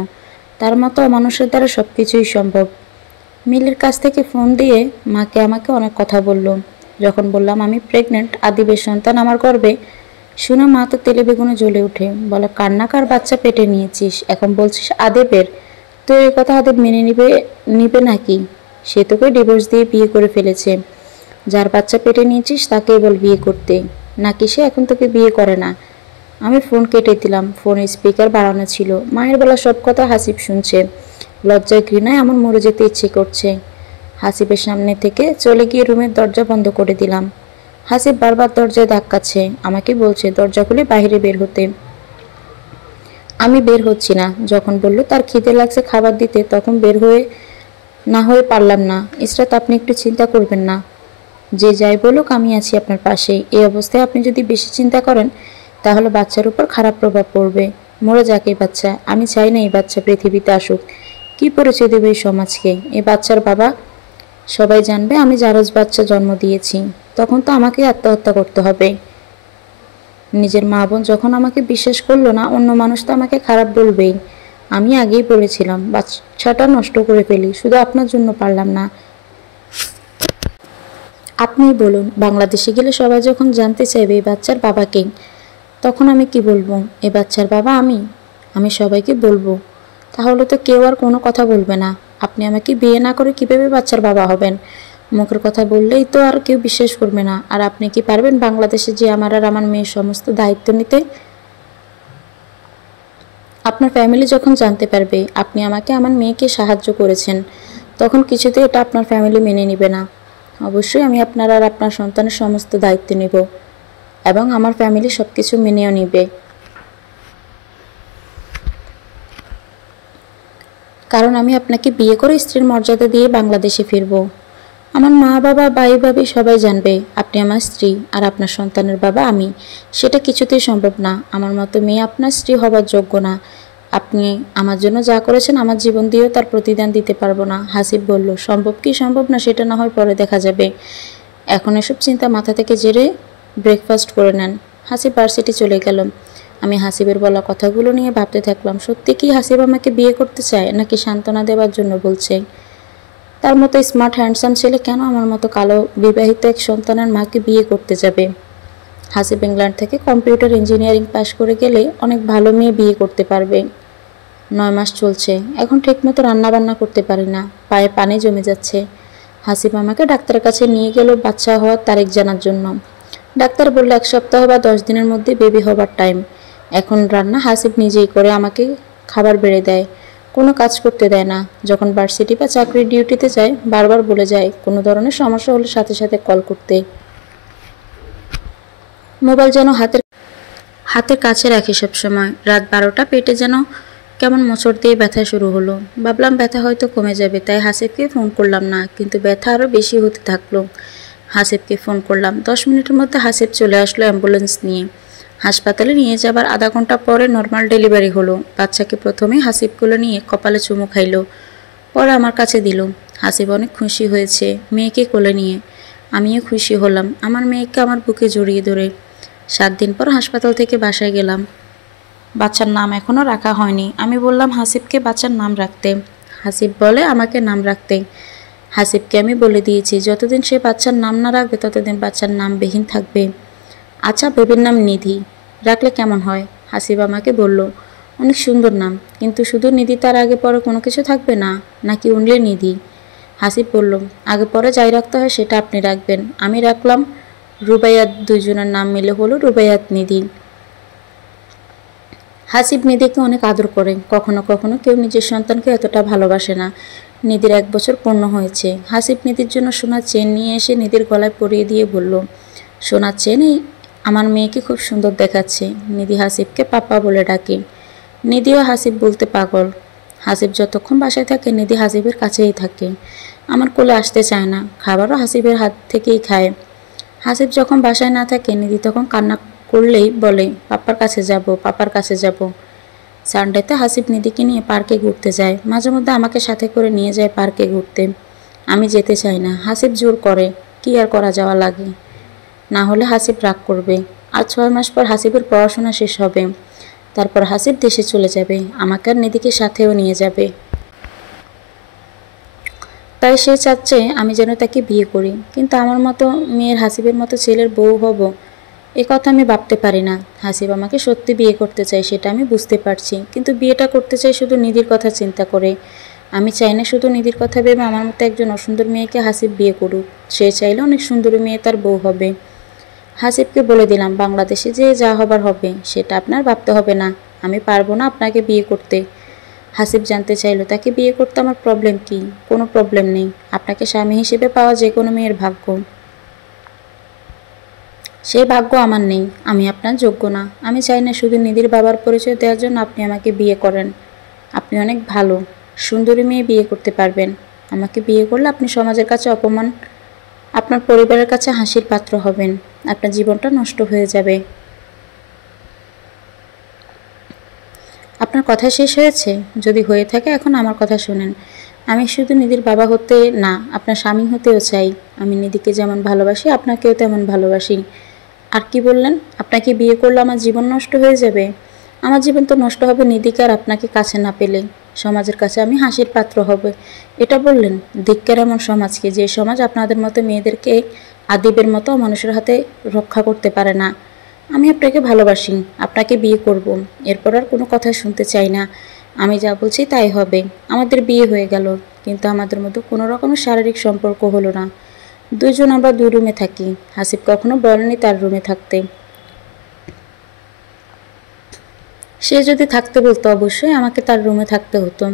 তার মতো মানুষের দ্বারা সবকিছুই সম্ভব। মিলির কাছ থেকে ফোন দিয়ে মাকে আমাকে অনেক কথা বলল। যখন বললাম আমি প্রেগনেন্ট, আদিবের সন্তান আমার গর্ভে, শুনে মা তো তেলে বেগুনে জ্বলে উঠে, বলে কার বাচ্চা পেটে নিয়েছিস, এখন বলছিস আদেবের? তো এই কথা আদেব মেনে নিবে নাকি? সে তোকে ডিভোর্স দিয়ে বিয়ে করে ফেলেছে। যার বাচ্চা পেটে নিয়েছিস তাকেই বল বিয়ে করতে, নাকি সে এখন তোকে বিয়ে করে না? আমি ফোন কেটে দিলাম। ফোনের স্পিকার বাড়ানো ছিল। মায়ের বলা সব কথা হাসিব শুনছে। লজ্জায় ঘৃণায় আমার মরে যেতে ইচ্ছে করছে। হাসিবের সামনে থেকে চলে গিয়ে রুমের দরজা বন্ধ করে দিলাম। হাসিব বারবার দরজায় ধাক্কাচ্ছে, আমাকে বলছে দরজা খুলে বাইরে বের হতে। আমি বের হচ্ছি না। যখন বলল তার খিদে লাগছে খাবার দিতে, তখন বের হয়ে পারলাম না। ইসরাত, আপনি একটু চিন্তা করবেন না? যে যাই বলুক আমি আছি আপনার পাশে। এই অবস্থায় আপনি যদি বেশি চিন্তা করেন তাহলে বাচ্চার উপর খারাপ প্রভাব পড়বে। মরে যাক এই বাচ্চা। আমি চাই না এই বাচ্চা পৃথিবীতে আসুক। কি পরিচয় দেবে এই সমাজকে? এই বাচ্চার বাবা সবাই জানবে আমি জারজ বাচ্চা জন্ম দিয়েছি। তখন তো আমাকে আত্মহত্যা করতে হবে। নিজের মা বোন যখন আমাকে বিশ্বাস করলো না, অন্য মানুষ তো আমাকে খারাপ বলবেই। আমি আগেই বলেছিলাম বাচ্চাটা নষ্ট করে ফেলি, শুধু আপনার জন্য পারলাম না। আপনিই বলুন, বাংলাদেশে গেলে সবাই যখন জানতে চাইবে এই বাচ্চার বাবাকে, তখন আমি কি বলবো? এ বাচ্চার বাবা আমি সবাইকে বলবো। তাহলে তো কেউ আর কোনো কথা বলবে না। আপনি আমাকে বিয়ে না করে কিভাবে বাচ্চার বাবা হবেন? মুখের কথা বললেই তো আর কেউ বিশ্বাস করবে না। আর আপনি কি পারবেন বাংলাদেশে যে আমার আর আমার মেয়ের সমস্ত দায়িত্ব নিতে? আপনার ফ্যামিলি যখন জানতে পারবে আপনি আমাকে আমার মেয়েকে সাহায্য করেছেন, তখন কিছুতেই এটা আপনার ফ্যামিলি মেনে নেবে না। অবশ্যই আমি আপনার আর আপনার সন্তানের সমস্ত দায়িত্ব নেব, এবং আমার ফ্যামিলি সব কিছু মেনেও নেবে। কারণ আমি আপনাকে বিয়ে করে স্ত্রীর মর্যাদা দিয়ে বাংলাদেশে ফিরব। আমার মা বাবা ভাই ভাবি সবাই জানবে আপনি আমার স্ত্রী, আর আপনার সন্তানের বাবা আমি। সেটা কিছুতেই সম্ভব না। আমার মতো মেয়ে আপনার স্ত্রী হবার যোগ্য না। আপনি আমার জন্য যা করেছেন আমার জীবন দিয়েও তার প্রতিদান দিতে পারবো না। হাসিব বলল, সম্ভব কি সম্ভব না সেটা না হয় পরে দেখা যাবে। এখন এসব চিন্তা মাথা থেকে ঝেড়ে ব্রেকফাস্ট করে নেন। হাসিব ভার্সিটি চলে গেল। আমি হাসিবের বলা কথাগুলো নিয়ে ভাবতে থাকলাম, সত্যি কি হাসিব আমাকে বিয়ে করতে চায়, নাকি সান্ত্বনা দেওয়ার জন্য বলছে? তার মতো স্মার্ট হ্যান্ডসাম ছেলে কেন আমার মতো কালো বিবাহিত এক সন্তানের মাকে বিয়ে করতে যাবে? হাসিব ইংল্যান্ড থেকে কম্পিউটার ইঞ্জিনিয়ারিং পাশ করে গেলে অনেক ভালো মেয়ে বিয়ে করতে পারবে। 9 মাস চলছে, এখন ঠিকমতো রান্নাবান্না করতে পারি না, পায়ে পানি জমে যাচ্ছে। হাসিব আমাকে ডাক্তারের কাছে নিয়ে গেল বাচ্চা হওয়ার তারিখ জানার জন্য। ডাক্তার বলল 1 সপ্তাহ বা 10 দিনের মধ্যে বেবি হবার টাইম। এখন রান্না হাসিব নিজেই করে, আমাকে খাবার বেড়ে দেয়, কোনো কাজ করতে দেয় না। যখন ভার্সিটি বা চাকরির ডিউটিতে যায় বারবার বলে যায় কোনো ধরনের সমস্যা হলে সাথে সাথে কল করতে। মোবাইল যেন হাতের কাছে রাখি সবসময়। রাত 12টা, পেটে যেন কেমন মোচড় দিয়ে ব্যথা শুরু হলো। ভাবলাম ব্যথা হয়তো কমে যাবে, তাই হাসিবকে ফোন করলাম না, কিন্তু ব্যথা আরও বেশি হতে থাকলো। হাসিবকে ফোন করলাম। 10 মিনিটের মধ্যে হাসিব চলে আসলো অ্যাম্বুলেন্স নিয়ে। হাসপাতালে নিয়ে যাবার আধা ঘন্টা পরে নর্মাল ডেলিভারি হলো। বাচ্চাকে প্রথমে হাসিব কোলে নিয়ে কপালে চুমু খাইলো, পরে আমার কাছে দিল। হাসিব অনেক খুশি হয়েছে মেয়েকে কোলে নিয়ে। আমিও খুশি হলাম আমার মেয়েকে আমার বুকে জড়িয়ে ধরে। 7 দিন পর হাসপাতাল থেকে বাসায় গেলাম। বাচ্চার নাম এখনও রাখা হয়নি। আমি বললাম হাসিবকে বাচ্চার নাম রাখতে। হাসিব বলে আমাকে নাম রাখতে। হাসিবকে আমি বলে দিয়েছি যতদিন সে বাচ্চার নাম না রাখবে ততদিন বাচ্চার নাম বিহীন থাকবে। আচ্ছা, বেবির নাম নিধি রাখলে কেমন হয়? হাসিব আমাকে বলল, অনেক সুন্দর নাম, কিন্তু শুধু নিধি, তার আগে পরে কোনো কিছু থাকবে না, নাকি অনলি নিধি? হাসিব বলল, আগে পরে যাই রাখতে হয় সেটা আপনি রাখবেন। আমি রাখলাম রুবাইয়াত। দুইজনের নাম মিলে হলো রুবাইয়াত নিধি। হাসিব নিধিকে অনেক আদর করে। কখনো কখনো কেউ নিজের সন্তানকে এতটা ভালোবাসে না। নিধির 1 বছর পূর্ণ হয়েছে। হাসিব নিধির জন্য সোনার চেন নিয়ে এসে নিধির গলায় পরিয়ে দিয়ে বলল, সোনার চেন, আমার মেয়েকে খুব সুন্দর দেখাচ্ছে। নিধি হাসিবকে পাপা বলে ডাকে। নিধিও হাসিব বলতে পাগল। হাসিব যতক্ষণ বাসায় থাকে নিধি হাসিবের কাছেই থাকে। আমার কোলে আসতে চায় না, খাবারও হাসিবের হাত থেকেই খায়। হাসিব যখন বাসায় না থাকে নিধি তখন কান্না করলেই বলে পাপ্পার কাছে যাব, পাপার কাছে যাব। সানডেতে হাসিব নিধিকে নিয়ে পার্কে ঘুরতে যায়, মাঝে মধ্যে আমাকে সাথে করে নিয়ে যায় পার্কে ঘুরতে। আমি যেতে চাই না, হাসিব জোর করে, কি আর করা যাওয়া লাগে, না হলে হাসিব রাগ করবে। আর 6 মাস পর হাসিবের পড়াশোনা শেষ হবে, তারপর হাসিব দেশে চলে যাবে, আমাকে আর নিধিকে সাথেও নিয়ে যাবে। তাই সে চাচ্ছে আমি যেন তাকে বিয়ে করি, কিন্তু আমার মতো মেয়ের হাসিবের মতো ছেলের বউ হব এ কথা আমি ভাবতে পারি না। হাসিব আমাকে সত্যি বিয়ে করতে চাই সেটা আমি বুঝতে পারছি, কিন্তু বিয়েটা করতে চাই শুধু নিধির কথা চিন্তা করে। আমি চাই না শুধু নিধির কথা ভেবে আমার মতো একজন অসুন্দর মেয়েকে হাসিব বিয়ে করুক। সে চাইলে অনেক সুন্দরী মেয়ে তার বউ হবে। হাসিবকে বলে দিলাম বাংলাদেশে যে যা হবার হবে সেটা আপনার ভাবতে হবে না, আমি পারবো না আপনাকে বিয়ে করতে। হাসিব জানতে চাইল তাকে বিয়ে করতে আমার প্রবলেম কি। কোনো প্রবলেম নেই, আপনাকে স্বামী হিসেবে পাওয়া যে কোনো মেয়ের ভাগ্য, সেই ভাগ্য আমার নেই, আমি আপনার যোগ্য না। আমি চাই না শুধু নিধির বাবার পরিচয় দেওয়ার জন্য আপনি আমাকে বিয়ে করেন। আপনি অনেক ভালো, সুন্দরী মেয়ে বিয়ে করতে পারবেন। আমাকে বিয়ে করলে আপনি সমাজের কাছে অপমান, আপনার পরিবারের কাছে হাসির পাত্র হবেন, আপনার জীবনটা নষ্ট হয়ে যাবে। আপনার কথা শেষ হয়েছে? যদি হয়ে থাকে এখন আমার কথা শুনেন। আমি শুধু নিধির বাবা হতে না, আপনার স্বামী হতেও চাই। আমি নিধিকে যেমন ভালোবাসি আপনাকেও তেমন ভালোবাসি। আর কি বললেন? আপনাকে বিয়ে করলে আমার জীবন নষ্ট হয়ে যাবে? আমার জীবন তো নষ্ট হবে নিধিকে আর আপনাকে কাছে না পেলে। সমাজের কাছে আমি হাসির পাত্র হবে, এটা বললেন? ধিক্কার এমন সমাজকে, যে সমাজ আপনাদের মতো মেয়েদেরকে আদিবের মতো মানুষের হাতে রক্ষা করতে পারে না। আমি আপনাকে ভালোবাসি, আপনাকে বিয়ে করব, এরপর আর কোনো কথা শুনতে চাই না। আমি যা বলছি তাই হবে। আমাদের বিয়ে হয়ে গেল, কিন্তু আমাদের মধ্যে কোনো রকমের শারীরিক সম্পর্ক হলো না। দুজন আমরা 2 রুমে থাকি। হাসিব কখনো বলেনি তার রুমে থাকতে। সে যদি থাকতে বলতো অবশ্যই আমাকে তার রুমে থাকতে হতো।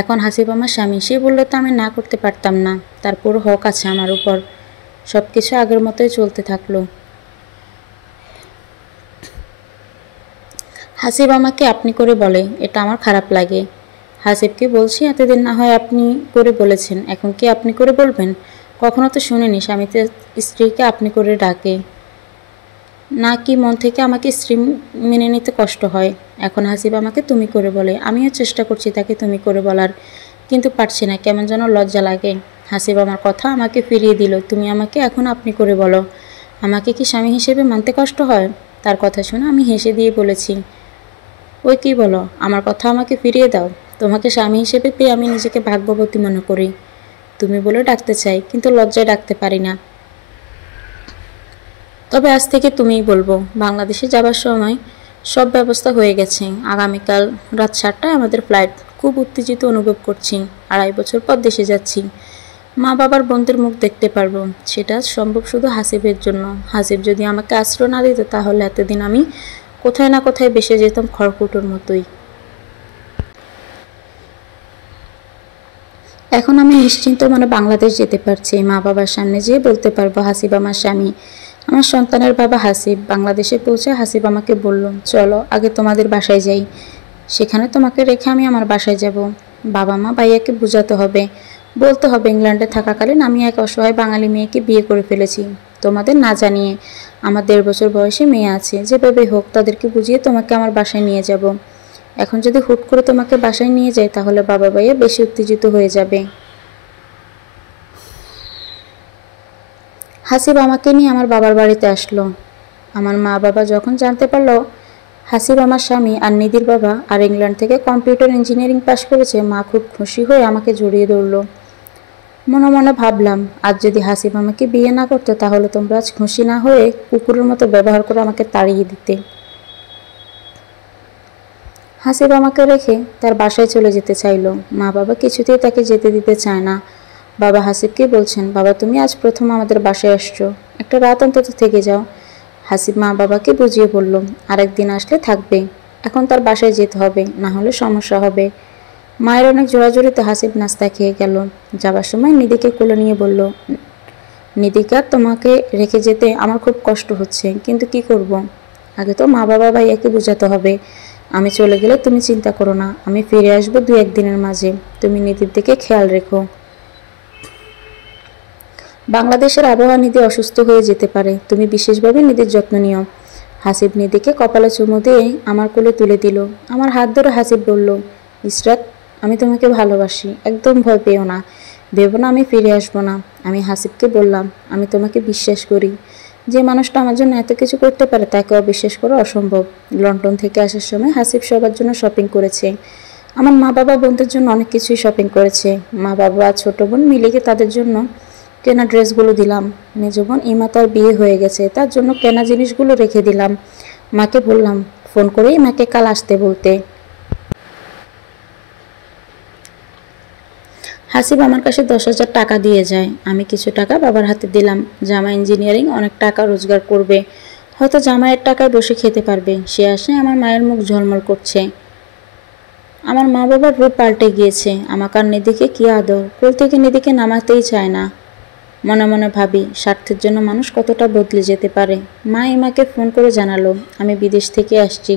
এখন হাসিব আমার স্বামী, সে বললে তো আমি না করতে পারতাম না। তার পুরো হক আছে আমার উপর। সব কিছু আগের মতোই চলতে থাকলো। হাসিব আমাকে আপনি করে বলে, এটা আমার খারাপ লাগে। হাসিবকে বলছি এতদিন না হয় আপনি করে বলেছেন, এখন কি আপনি করে বলবেন? কখনো তো শুনিনি স্বামীতে স্ত্রীকে আপনি করে ডাকে। না কি মন থেকে আমাকে স্ত্রী মেনে নিতে কষ্ট হয়? এখন হাসিব আমাকে তুমি করে বলে, আমিও চেষ্টা করছি তাকে তুমি করে বলার, কিন্তু পারছি না, কেমন যেন লজ্জা লাগে। হাসিব আমার কথা আমাকে ফিরিয়ে দিল, তুমি আমাকে এখন আপনি করে বলো। আমাকে কি স্বামী হিসেবে মানতে কষ্ট হয়? তার কথা শুনে আমি হেসে দিয়ে বলেছি, ওই কি বলো, আমার কথা আমাকে ফিরিয়ে দাও। তোমাকে স্বামী হিসেবে পেয়ে আমি নিজেকে ভাগ্যবতী মনে করি। তুমি বলে ডাকতে চাই, কিন্তু লজ্জায় ডাকতে পারি না। তবে আজ থেকে তুমিই বলবো। বাংলাদেশে যাবার সময় সব ব্যবস্থা হয়ে গেছে। আগামীকাল রাত 7টায় আমাদের ফ্লাইট। খুব উত্তেজিত অনুভব করছি। 2.5 বছর পর দেশে যাচ্ছি। মা বাবার বোনদের মুখ দেখতে পারবো, সেটা সম্ভব শুধু হাসিবের জন্য। হাসিব যদি আমাকে আশ্রয় না দিত তাহলে এতদিন আমি কোথায় না কোথায় বেসে যেতাম খড়কুটোর মতোই। এখন আমি নিশ্চিন্ত মনে বাংলাদেশ যেতে পারছি। মা বাবার সামনে যেয়ে বলতে পারবো হাসিব আমার স্বামী, আমার সন্তানের বাবা হাসিব। বাংলাদেশে পৌঁছে হাসিব আমাকে বলল, চলো আগে তোমাদের বাসায় যাই, সেখানে তোমাকে রেখে আমি আমার বাসায় যাব। বাবা মা ভাইয়াকে বোঝাতে হবে, বলতে হবে ইংল্যান্ডে থাকাকালীন আমি এক অসহায় বাঙালি মেয়েকে বিয়ে করে ফেলেছি, তোমাদের না জানিয়ে। আমার 1.5 বছর বয়সী মেয়ে আছে, যেভাবে হোক তাদেরকে বুঝিয়ে তোমাকে আমার বাসায় নিয়ে যাব। এখন যদি হুট করে তোমাকে বাসায় নিয়ে যাই তাহলে বাবা ভাইয়া বেশি উত্তেজিত হয়ে যাবে। হাসিব আমাকে নিয়ে আমার বাবার বাড়িতে আসলো। আমার মা বাবা যখন জানতে পারলো হাসিব আমার স্বামী আর নিধির বাবা আর ইংল্যান্ড থেকে কম্পিউটার ইঞ্জিনিয়ারিং পাশ করেছে, মা খুব খুশি হয়ে আমাকে জড়িয়ে ধরল। মনে মনে ভাবলাম, আজ যদি হাসিব আমাকে বিয়ে না করতো তাহলে তোমরা আজ খুশি না হয়ে কুকুরের মতো ব্যবহার করে আমাকে তাড়িয়ে দিতে। হাসিব আমাকে রেখে তার বাসায় চলে যেতে চাইলো। মা বাবা কিছুতেই তাকে যেতে দিতে চায় না। বাবা হাসিবকে বলছেন, বাবা তুমি আজ প্রথম আমাদের বাসায় আসছো, একটা রাত অন্তত থেকে যাও। হাসিব মা বাবাকে বুঝিয়ে বলল, আরেকদিন আসলে থাকবে, এখন তার বাসায় যেতে হবে, না হলে সমস্যা হবে। মায়ের অনেক জোরাজোরিতে হাসিব নাস্তা খেয়ে গেল। যাবার সময় নিধিকে কোলে নিয়ে বলল, নিধিকা তোমাকে রেখে যেতে আমার খুব কষ্ট হচ্ছে, কিন্তু কি করব, আগে তো মা বাবা ভাইয়াকে বোঝাতে হবে। আমি চলে গেলে তুমি চিন্তা করো না, আমি ফিরে আসবো 2-1 দিনের মাঝে, তুমি নিধির দিকে খেয়াল রেখো। বাংলাদেশের আবহাওয়া নিধি অসুস্থ হয়ে যেতে পারে, তুমি বিশেষভাবে নিধির যত্ন নিও। হাসিব নিধিকে কপালে চুমু দিয়ে আমার কোলে তুলে দিল। আমার হাত ধরে হাসিব বলল, ইসরাত, আমি তোমাকে ভালোবাসি, একদম ভয় পেও না, ভেবো না আমি ফিরে আসবো না। আমি হাসিবকে বললাম, আমি তোমাকে বিশ্বাস করি। যে মানুষটা আমার জন্য এত কিছু করতে পারে তাকে অবিশ্বাস করা অসম্ভব। লন্ডন থেকে আসার সময় হাসিব সবার জন্য শপিং করেছে। আমার মা বাবা বোনদের জন্য অনেক কিছুই শপিং করেছে। মা বাবা আর ছোটো বোন মিলিকে তাদের জন্য কেনা ড্রেসগুলো দিলাম। মেজ বোন ইমা তার বিয়ে হয়ে গেছে, তার জন্য কেনা জিনিসগুলো রেখে দিলাম। মাকে বললাম ফোন করেই মাকে কাল আসতে বলতে। হাসিব আমার কাছে 10,000 টাকা দিয়ে যায়। আমি কিছু টাকা বাবার হাতে দিলাম। জামা ইঞ্জিনিয়ারিং অনেক টাকা রোজগার করবে, হয়তো জামাইয়ের টাকায় বসে খেতে পারবে। সে আসে আমার মায়ের মুখ ঝলমল করছে। আমার মা বাবার রূপ পাল্টে গিয়েছে। আমাকে আর নিধিকে কি আদর, কোল থেকে নিধিকে নামাতেই চায় না। মনে মনে ভাবি স্বার্থের জন্য মানুষ কতটা বদলে যেতে পারে। মা ইমাকে ফোন করে জানালো আমি বিদেশ থেকে আসছি,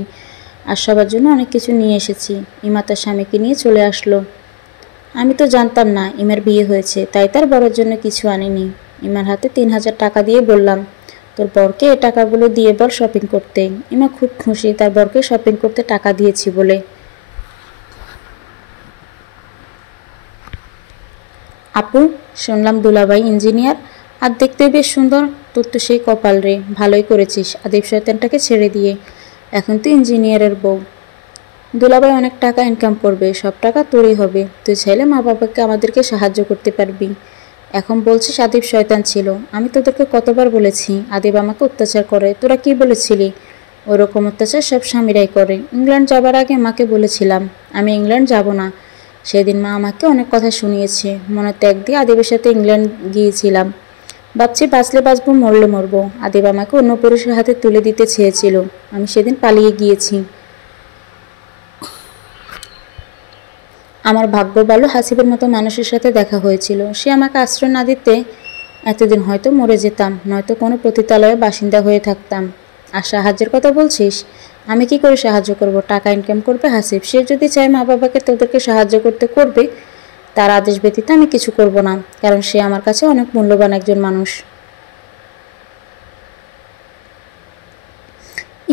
আর সবার জন্য অনেক কিছু নিয়ে এসেছি। ইমা তার স্বামীকে নিয়ে চলে আসলো। আমি তো জানতাম না ইমার বিয়ে হয়েছে, তাই তার বরের জন্য কিছু আনিনি। ইমার হাতে 3,000 টাকা দিয়ে বললাম, তোর বরকে এই টাকাগুলো দিয়ে বল শপিং করতে। ইমা খুব খুশি তার বরকে শপিং করতে টাকা দিয়েছি বলে। আপু, শুনলাম দুলাভাই ইঞ্জিনিয়ার, আর দেখতে বেশ সুন্দর। তোর তো সেই কপাল রে, ভালোই করেছিস আদিব শয়তানটাকে ছেড়ে দিয়ে। এখন তো ইঞ্জিনিয়ারের বউ। দুলাভাই অনেক টাকা ইনকাম করবে, সব টাকা তোরই হবে। তুই চাইলে মা বাবাকে আমাদেরকে সাহায্য করতে পারবি। এখন বলছিস আদিব শয়তান ছিল। আমি তোদেরকে কতবার বলেছি আদিব আমাকে অত্যাচার করে, তোরা কি বলেছিলি? ওরকম অত্যাচার সব স্বামীরাই করে। ইংল্যান্ড যাবার আগে মাকে বলেছিলাম আমি ইংল্যান্ড যাব না। সেদিন মা আমাকে অনেক কথা শুনিয়েছে। মনে ত্যাগ দিয়ে আদিবের সাথে ইংল্যান্ড গিয়েছিলাম। ভাবছি বাঁচলে বাঁচবো, মরলে মরবো। আদিব আমাকে অন্য পুরুষের হাতে তুলে দিতে চেয়েছিল, আমি সেদিন পালিয়ে গিয়েছি। আমার ভাগ্য ভালো হাসিবের মতো মানুষের সাথে দেখা হয়েছিল। সে আমাকে আশ্রয় না দিতে এতদিন হয়তো মরে যেতাম, নয়তো কোনো পতিতালয়ে বাসিন্দা হয়ে থাকতাম। আর সাহায্যের কথা বলছিস, আমি কি করে সাহায্য করব? টাকা ইনকাম করবে হাসিব, সে যদি চায় মা বাবাকে তোদেরকে সাহায্য করতে করবে, তার আদেশ ব্যতীত আমি কিছু করব না, কারণ সে আমার কাছে অনেক মূল্যবান একজন মানুষ।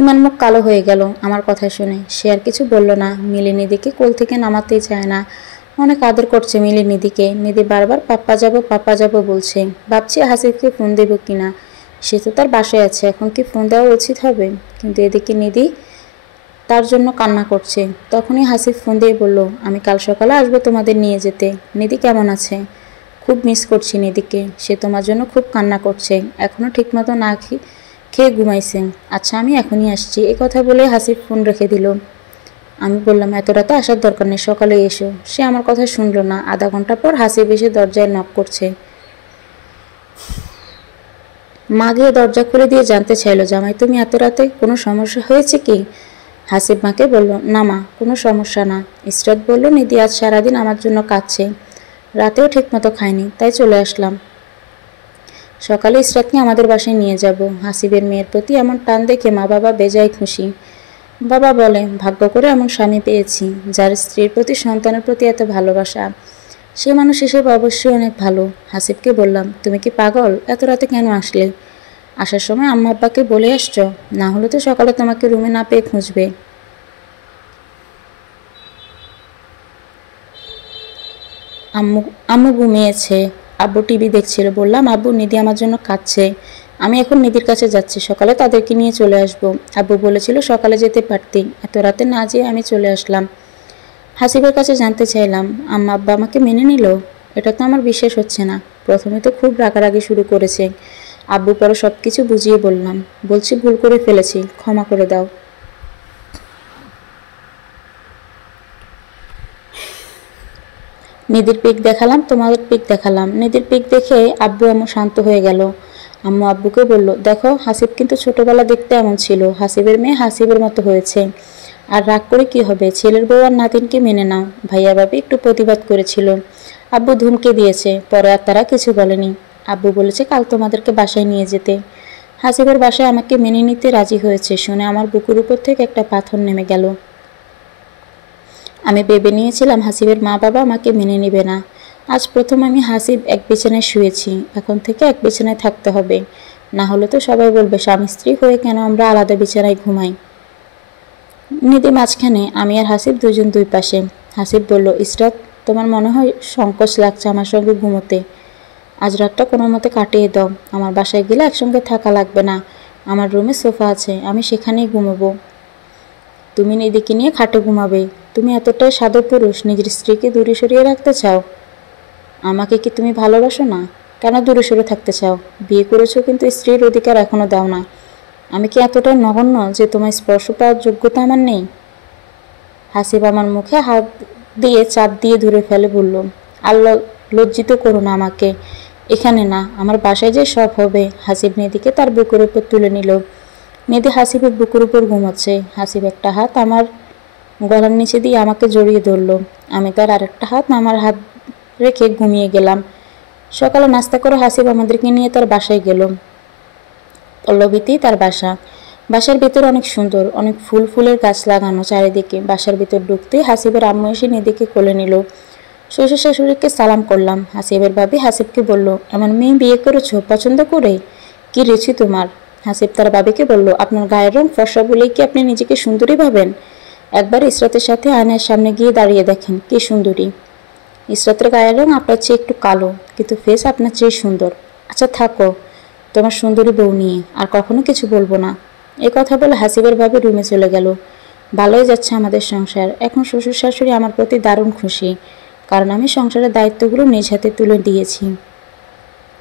ইমান মুখ কালো হয়ে গেল আমার কথা শুনে। সে আর কিছু বলল না। মিলি নিধিকে কোল থেকে নামাতেই চায় না। অনেক আদর করছে মিলি নিধিকে। নিধি বারবার পাপ্পা যাব বলছে। ভাবছি হাসিবকে ফোন দেব কিনা, সে তো তার বাসায় আছে, এখন কি ফোন দেওয়া উচিত হবে? কিন্তু এদিকে নিধি তার জন্য কান্না করছে। তখনই হাসিব ফোন দিয়ে বলল, আমি কাল সকালে আসবো তোমাদের নিয়ে যেতে। নিধি কেমন আছে? খুব মিস করছি নিধিকে, সে তোমার জন্য খুব কান্না করছে, এখনও ঠিকমতো না খেয়ে ঘুমাইছে। আচ্ছা আমি এখনই আসছি। এ কথা বলে হাসিব ফোন রেখে দিল। আমি বললাম এত রাতে আসার দরকার নেই, সকালে এসো। সে আমার কথা শুনলো না। আধা ঘন্টা পর হাসিব এসে দরজায় নক করছে। মা গিয়ে দরজা খুলে দিয়ে জানতে চাইলো, জামাই তুমি এত রাতে, কোনো সমস্যা হয়েছে কি? হাসিব মাকে বলল, না মা, কোনো সমস্যা না। ইসরাত বলল, নিধি আজ সারাদিন আমার জন্য কাঁদছে, রাতেও ঠিকমতো খায়নি, তাই চলে আসলাম। সকালে ইসরাতকে আমাদের বাসায় নিয়ে যাব। হাসিবের মেয়ের প্রতি এমন টান দেখে মা বাবা বেজায় খুশি। বাবা বলে, ভাগ্য করে এমন স্বামী পেয়েছি যার স্ত্রীর প্রতি সন্তানের প্রতি এত ভালোবাসা। সে মানুষ হিসেবে অবশ্যই অনেক ভালো। হাসিবকে বললাম, তুমি কি পাগল? এত রাতে কেন আসলে? আসার সময় আম্মা আব্বাকে বলে আসছো? না হলে তো সকালে তোমাকে রুমে না পেয়ে খুঁজবে। আম্মু আম্মু ঘুমিয়েছে, আব্বু টিভি দেখছিল। বললাম, আব্বু নিধি আমার জন্য কাঁদছে, আমি এখন নিধির কাছে যাচ্ছি, সকালে তাদেরকে নিয়ে চলে আসব। আব্বু বলেছিল সকালে যেতে পারতি, এত রাতে না যেয়ে আমি চলে আসলাম। হাসিবের কাছে জানতে চাইলাম, আম্মা আব্বা আমাকে মেনে নিল? এটা তো আমার বিশ্বাস হচ্ছে না। প্রথমে তো খুব রাগারাগি শুরু করেছে। আব্বু পরে সব কিছু বুঝিয়ে বললাম। বলছি ভুল করে ফেলেছি, ক্ষমা করে দাও। নিধির পিক দেখালাম, তোমাদের পিক দেখালাম। নিধির পিক দেখে আব্বু আম্মু শান্ত হয়ে গেল। আম্মু আব্বুকে বলল, দেখো হাসিব কিন্তু ছোটবেলা দেখতে এমন ছিল, হাসিবের মেয়ে হাসিবের মতো হয়েছে। আর রাগ করে কি হবে, ছেলের বউ আর নাতিনকে মেনে নাও। ভাইয়া ভাবি একটু প্রতিবাদ করেছিল, আব্বু ধমকে দিয়েছে, পরে আর তারা কিছু বলেনি। আব্বু বলেছে কাল তোমাদেরকে বাসায় নিয়ে যেতে। হাসিবের বাসায় আমাকে মেনে নিতে রাজি হয়েছে শুনে আমার বুকের উপর থেকে একটা পাথর নেমে গেল। আমি ভেবে নিয়েছিলাম হাসিবের মা বাবা আমাকে মেনে নেবে না, আজ প্রথম আমি হাসিব এক বিছানায় শুয়েছি, এখন থেকে এক বিছানায় থাকতে হবে, না হলে তো সবাই বলবে স্বামী স্ত্রী হয়ে কেন আমরা আলাদা বিছানায় ঘুমাই। নিধি মাঝখানে, আমি আর হাসিব দুজন দুই পাশে। হাসিব বলল, ইসরাত, তোমার মনে হয় সংকোচ লাগছে আমার সঙ্গে ঘুমোতে? আজ রাতটা কোনো মতে কাটিয়ে দাও। আমার বাসায় গেলে একসঙ্গে থাকা লাগবে না, আমার রুমে সোফা আছে, আমি সেখানেই ঘুমোবো। তুমি নিধিকে নিয়ে খাটে ঘুমাবে? তুমি এতটাই সাধু পুরুষ নিজের স্ত্রীকে দূরে সরিয়ে রাখতে চাও? আমাকে কি তুমি ভালোবাসো না? কেন দূরে সরে থাকতে চাও? বিয়ে করেছো কিন্তু স্ত্রীর অধিকার এখনো দাও না। আমি কি এতটাই নগণ্য যে তোমার স্পর্শ পাওয়ার যোগ্যতা আমার নেই? হাসিব আমার মুখে হাত দিয়ে চাপ দিয়ে ধরে ফেলে, বলল, আল্লাহ, লজ্জিত করো না আমাকে। এখানে না, আমার বাসায় যে সব হবে। হাসিব নিধিকে তার বুকের উপর তুলে নিল। নিধি হাসিবের বুকের উপর ঘুমাচ্ছে। হাসিব একটা হাত আমার গলার নিচে দিয়ে আমাকে জড়িয়ে ধরল। আমি তার আরেকটা হাত আমার হাত রেখে ঘুমিয়ে গেলাম। সকালে নাস্তা করে হাসিব আমাদেরকে নিয়ে তার বাসায় গেল। পল্লবীতেই তার বাসা। বাসার ভেতর অনেক সুন্দর, অনেক ফুলের গাছ লাগানো চারিদিকে। বাসার ভেতর ঢুকতেই হাসিবের আম্মু এসে নিধিকে কোলে নিল। শ্বশুর শাশুড়িকে সালাম করলাম। হাসিবের ভাবি হাসিবকে বলল, এমন মেয়ে বিয়ে করেছো পছন্দ করে? কি রুচি তোমার? হাসিব তার ভাবিকে বলল, আপনার গায়ের রং ফর্সা বলেই কি আপনি নিজেকে সুন্দরী ভাবেন? একবার ইসরাতের সাথে আয়নার সামনে গিয়ে দাঁড়িয়ে দেখেন কি সুন্দরী। ইসরাতের গায়ের রং আপনার চেয়ে একটু কালো, কিন্তু ফেস আপনার চেয়ে সুন্দর। আচ্ছা থাকো তোমার সুন্দরী বউ নিয়ে, আর কখনো কিছু বলবো না। এ কথা বলে হাসিবের ভাবে রুমে চলে গেল। ভালোই যাচ্ছে আমাদের সংসার। এখন শ্বশুর শাশুড়ি আমার প্রতি দারুণ খুশি, কারণ আমি সংসারের দায়িত্বগুলো নিজ হাতে তুলে দিয়েছি।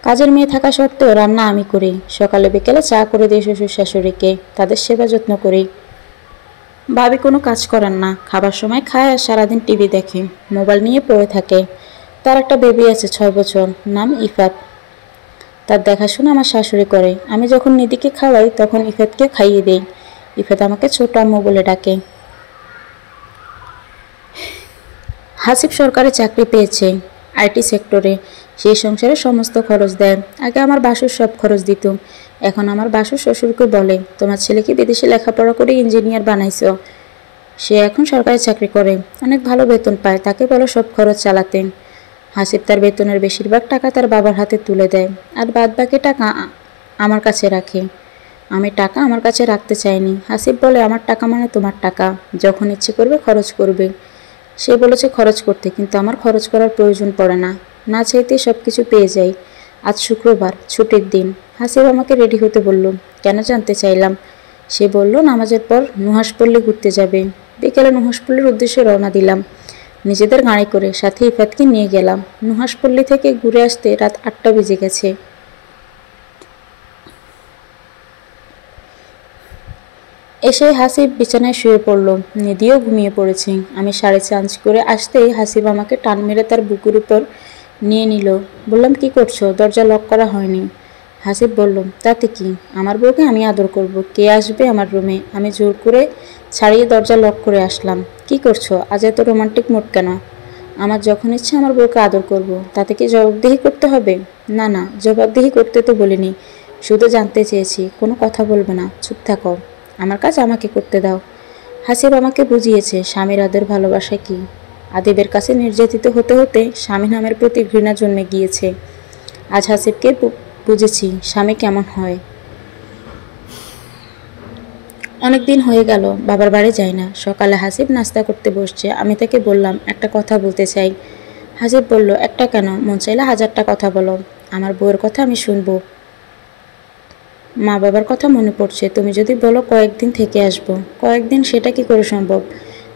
কাজের মেয়ে থাকা সত্ত্বেও রান্না আমি করি। সকালে বিকেলে চা করে দিই শ্বশুর শাশুড়িকে, তাদের সেবা যত্ন করি। ভাবি কোনো কাজ করেন না, খাবার সময় খায় আর সারাদিন টিভি দেখে, মোবাইল নিয়ে পড়ে থাকে। তার একটা বেবি আছে 6 বছর, নাম ইফাত। তার দেখাশোনা আমার শাশুড়ি করে। আমি যখন নিধিকে খাওয়াই তখন ইফাতকে খাইয়ে দেই। ইফাত আমাকে ছোট আম্মু বলে ডাকে। হাসিব সরকারি চাকরি পেয়েছে, আইটি সেক্টরে। সেই সংসারে সমস্ত খরচ দেয়। আগে আমার বাসুর সব খরচ দিত। এখন আমার বাসুর শ্বশুরকে বলে, তোমার ছেলেকে বিদেশে লেখাপড়া করে ইঞ্জিনিয়ার বানাইছো। সে এখন সরকারি চাকরি করে, অনেক ভালো বেতন পায়, তাকে বলো সব খরচ চালাতে। হাসিব তার বেতনের বেশিরভাগ টাকা তার বাবার হাতে তুলে দেয়, আর বাদ বাকি টাকা আমার কাছে রাখে। আমি টাকা আমার কাছে রাখতে চাইনি। হাসিব বলে, আমার টাকা মানে তোমার টাকা, যখন ইচ্ছে করবে খরচ করবে। সে বলেছে খরচ করতে, কিন্তু আমার খরচ করার প্রয়োজন পড়ে না, না চাইতে সব কিছু পেয়ে যাই। আজ শুক্রবার, ছুটির দিন। হাসিব আমাকে রেডি হতে বলল। কেন জানতে চাইলাম। সে বলল, নামাজের পর নুহাসপল্লী ঘুরতে যাবে। বিকেলে নুহাসপল্লীর উদ্দেশ্যে রওনা দিলাম নিজেদের গাড়ি করে, সাথে ইফাতকে নিয়ে গেলাম। নুহাসপল্লী থেকে ঘুরে আসতে রাত 8টা বেজে গেছে। এসে হাসিব বিছানায় শুয়ে পড়ল। নিধিও ঘুমিয়ে পড়েছে। আমি শাড়ি চেঞ্জ করে আসতেই হাসিব আমাকে টান মেরে তার বুকের উপর নিয়ে নিল। বললাম, কি করছো? দরজা লক করা হয়নি। হাসিব বলল, তাতে কি, আমার বউকে আমি আদর করব, কে আসবে আমার রুমে? আমি জোর করে ছাড়িয়ে দরজা লক করে আসলাম। কি করছো? আজ এত রোমান্টিক মুড কেন? আমার যখন ইচ্ছে আমার বউকে আদর করব, তাতে কি জবাবদিহি করতে হবে? না না, জবাবদিহি করতে তো বলিনি, শুধু জানতে চেয়েছি। কোনো কথা বলবে না, চুপ থাকো, আমার কাজ আমাকে করতে দাও। হাসিব আমাকে বুঝিয়েছে স্বামীর আদর ভালোবাসা কি। আদিবের কাছে নির্যাতিত হতে হতে স্বামী নামের প্রতি ঘৃণা জন্মে গিয়েছে। আজ হাসিবকে বুঝেছি স্বামী কেমন হয়। অনেক দিন হয়ে গেল বাবার বাড়ি যাই না। সকালে হাসিব নাস্তা করতে বসছে। আমি তাকে বললাম, একটা কথা বলতে চাই। হাসিব বলল, একটা কেন? মন চাইলে 1000টা কথা বলো, আমার বউয়ের কথা আমি শুনবো। মা বাবার কথা মনে পড়ছে, তুমি যদি বলো কয়েকদিন থেকে আসবো। কয়েকদিন? সেটা কি করে সম্ভব?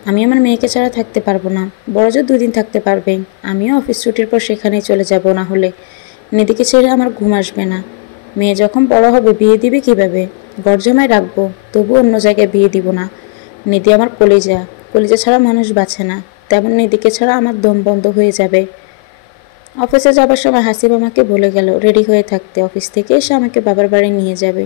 আমি আমার মেয়েকে ছাড়া থাকতে পারবো না। বড় জোর 2 দিন থাকতে পারবে। আমিও অফিস ছুটির পর সেখানেই চলে যাব, না হলে নিধিকে ছেড়ে আমার ঘুম আসবে না। মেয়ে যখন বড় হবে বিয়ে দিবে কিভাবে? গরজামাই রাখবো, তবু অন্য জায়গায় বিয়ে দিব না। নিধি আমার কলিজা, কলিজা ছাড়া মানুষ বাঁচে না, তেমন নিধিকে ছাড়া আমার দম বন্ধ হয়ে যাবে। অফিসে যাবার সময় হাসিব আমাকে বলে গেল রেডি হয়ে থাকতে, অফিস থেকে এসে আমাকে বাবার বাড়ি নিয়ে যাবে।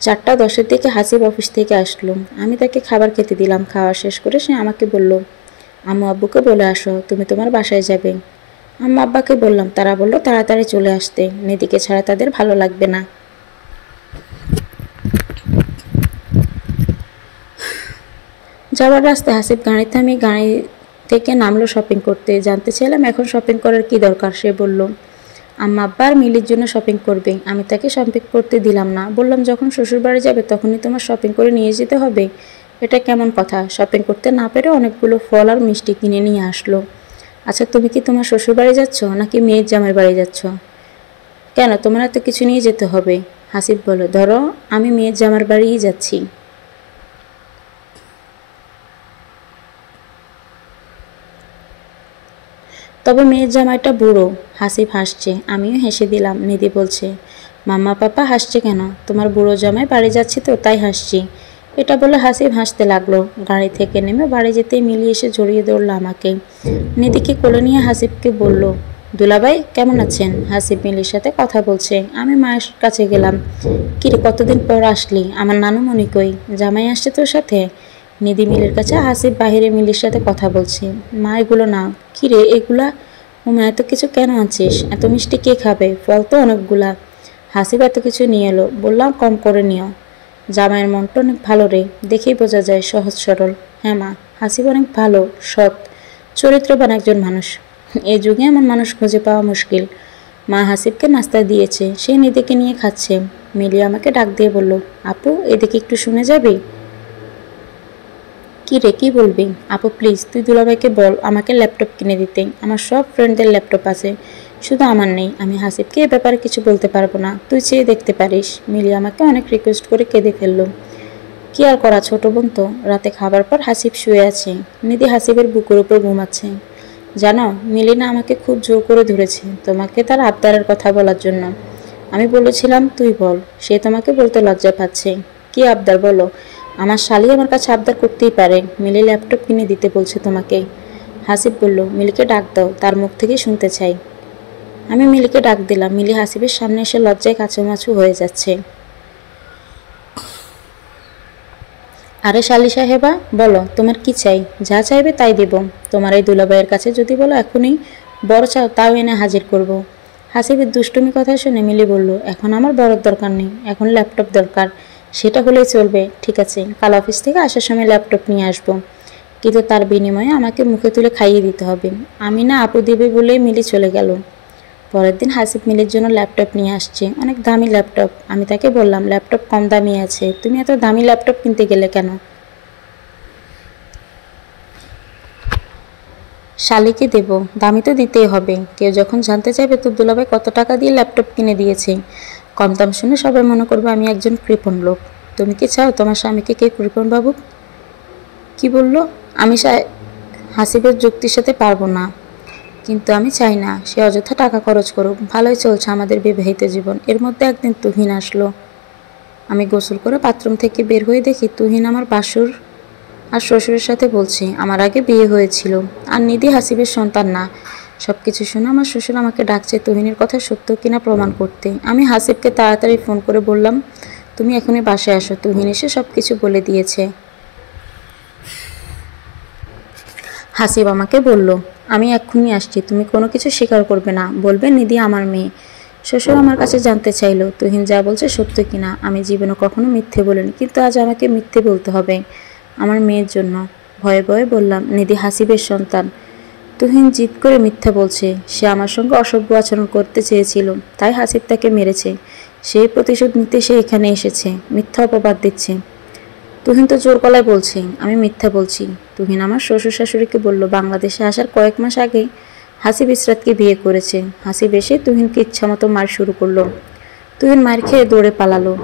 4টা 10-এর দিকে হাসিব অফিস থেকে আসলো। আমি তাকে খাবার খেতে দিলাম। খাওয়া শেষ করে সে আমাকে বলল, আম্মু আব্বুকে বলে আসো তুমি তোমার বাসায় যাবে। আম্মু আব্বাকে বললাম, তারা বলল তাড়াতাড়ি চলে আসতে, নিধিকে ছাড়া তাদের ভালো লাগবে না। যাওয়ার রাস্তায় হাসিব গাড়ি থামিয়ে থেকে নামলো শপিং করতে। জানতে চাইলাম এখন শপিং করার কি দরকার। সে বলল আম্মা আব্বা আর মিলির জন্য শপিং করবে। আমি তাকে শপিং করতে দিলাম না, বললাম যখন শ্বশুরবাড়ি যাবে তখনই তোমার শপিং করে নিয়ে যেতে হবে। এটা কেমন কথা? শপিং করতে না পেরে অনেকগুলো ফল আর মিষ্টি কিনে নিয়ে আসলো। আচ্ছা তুমি কি তোমার শ্বশুরবাড়ি যাচ্ছ নাকি মেয়ের জামাইয়ের বাড়ি যাচ্ছ? কেন তোমার এত কিছু নিয়ে যেতে হবে? হাসিব বলল ধরো আমি মেয়ের জামার বাড়িই যাচ্ছি। তবে মেয়ের জামাইটা বুড়ো। হাসিব হাসছে, আমিও হেসে দিলাম। নিধি বলছে মাম্মা পাপা হাসছে কেন? তোমার বুড়ো জামাই বাড়ি যাচ্ছি তো তাই হাসছি। এটা বলে হাসিব হাসতে লাগলো। গাড়ি থেকে নেমে বাড়ি যেতেই মিলি এসে জড়িয়ে ধরল আমাকে। নিধিকে কোলে নিয়ে হাসিবকে বলল দুলাভাই কেমন আছেন? হাসিব মিলির সাথে কথা বলছে। আমি মায়ের কাছে গেলাম। কিরে কতদিন পর আসলি? আমার নানুমণি কই? জামাই আসছে তোর সাথে? নিধি মিলির কাছে, হাসিব বাহিরে মিলির সাথে কথা বলছে। মা এগুলো নাও। কিরে এগুলা? মা এত কিছু কেন আনছিস? এত মিষ্টি কে খাবে? ফল তো অনেকগুলা। হাসিব এত কিছু নিয়ে এলো, বললাম কম করে নিও। জামাইয়ের মনটা অনেক ভালো রে, দেখেই বোঝা যায় সহজ সরল। হ্যাঁ মা, হাসিব অনেক ভালো, সৎ, চরিত্রবান একজন মানুষ। এ যুগে এমন মানুষ খুঁজে পাওয়া মুশকিল। মা হাসিবকে নাস্তা দিয়েছে, সে নিধিকে নিয়ে খাচ্ছে। মিলি আমাকে ডাক দিয়ে বলল আপু এদিকে একটু শুনে যাবি? কি রে কি বলবি? আপু প্লিজ তুই দুলাভাইকে বল আমাকে ল্যাপটপ কিনে দিতে। আমার সব ফ্রেন্ডদের ল্যাপটপ আছে, শুধু আমার নেই। আমি হাসিবকে এ ব্যাপারে কিছু বলতে পারবো না, তুই চেয়ে দেখতে পারিস। মিলি আমাকে অনেক রিকোয়েস্ট করে কেঁদে ফেললো। কি আর করা, ছোট বোন তো। রাতে খাবার পর হাসিব শুয়ে আছে, নিধি হাসিবের বুকের উপর ঘুমাচ্ছে। জানো মিলিনা আমাকে খুব জোর করে ধরেছে তোমাকে তার আবদারের কথা বলার জন্য। আমি বলেছিলাম তুই বল, সে তোমাকে বলতে লজ্জা পাচ্ছে। কি আবদার বলো? আমার শালি আমার কাছে আবদার করতেই পারে। মিলি ল্যাপটপ কিনে দিতে বলছে তোমাকে। হাসিব বলল মিলিকে ডাক দাও, তার মুখ থেকে শুনতে চাই। আমি মিলিকে ডাক দিলাম। মিলি হাসিবের সামনে এসে লজ্জায় কাঁচুমাচু হয়ে যাচ্ছে। আরে শালি সাহেবা বলো তোমার কি চাই? যা চাইবে তাই দেব। তোমার এই দুলাভাইয়ের কাছে যদি বলো এখনই বড় চাও তাও এনে হাজির করব। হাসিবের দুষ্টুমি কথা শুনে মিলি বলল এখন আমার বড়র দরকার নেই, এখন ল্যাপটপ দরকার। সেটা হলেই চলবে। ঠিক আছে, কাল অফিস থেকে আসার সময় ল্যাপটপ নিয়ে আসবো, কিন্তু তার বিনিময়ে আমাকে মুখে তুলে খাইয়ে দিতে হবে। আমি না আপু দিবে বলেই মিলি চলে গেল। পরের দিন হাসিব মিলির জন্য ল্যাপটপ নিয়ে আসছে, অনেক দামি ল্যাপটপ। আমি তাকে বললাম ল্যাপটপ কম দামি আছে, তুমি এত দামি ল্যাপটপ কিনতে গেলে কেন? শালিকে দেব, দামি তো দিতেই হবে। কেউ যখন জানতে চাইবে তোর দুলাভাই কত টাকা দিয়ে ল্যাপটপ কিনে দিয়েছে, কম দাম শুনে সবাই মনে করবে আমি একজন কৃপণ লোক। তুমি কি চাও তোমার স্বামীকে কে কৃপণ ভাবুক? কি বললো? আমি হাসিবের যুক্তির সাথে পারবো না, কিন্তু আমি চাই না সে অযথা টাকা খরচ করুক। ভালোই চলছে আমাদের বিবাহিত জীবন। এর মধ্যে একদিন তুহিন আসলো। আমি গোসল করে বাথরুম থেকে বের হয়ে দেখি তুহিন আমার বাসুর আর শ্বশুরের সাথে বলছে আমার আগে বিয়ে হয়েছিল আর নিধি হাসিবের সন্তান না। সব কিছু শুনে আমার শ্বশুর আমাকে ডাকছে তুহিনের কথা সত্য কিনা প্রমাণ করতে। আমি হাসিবকে তাড়াতাড়ি ফোন করে বললাম তুমি এখনই বাসায় আসো, তুহিন এসে সব কিছু বলে দিয়েছে। হাসিব আমাকে বলল আমি এক্ষুনি আসছি, তুমি কোনো কিছু স্বীকার করবে না, বলবে নিধি আমার মেয়ে। শ্বশুর আমার কাছে জানতে চাইলো তুহিন যা বলছে সত্য কিনা। আমি জীবনে কখনো মিথ্যে বলিনি, কিন্তু আজ আমাকে মিথ্যে বলতে হবে আমার মেয়ের জন্য। ভয়ে ভয়ে বললাম নিধি হাসিবের সন্তান। তুহিন জিদ করে মিথ্যা বলছে, সে আমার সঙ্গে অসভ্য আচরণ করতে চেয়েছিল, তাই হাসিব তাকে মেরেছে। সেই প্রতিশোধ নিতে সে এখানে এসেছে, মিথ্যা অপবাদ দিচ্ছে। তুহিন তো জোর গলায় বলছে আমি মিথ্যা বলছি। তুহিন আমার শ্বশুর শাশুড়িকে বলল বাংলাদেশে আসার কয়েক মাস আগে হাসিব ইসরাতকে বিয়ে করেছে। হাসিব এসে তুহিনকে ইচ্ছামতো মার শুরু করলো। তুহিন মার খেয়ে দৌড়ে পালালো।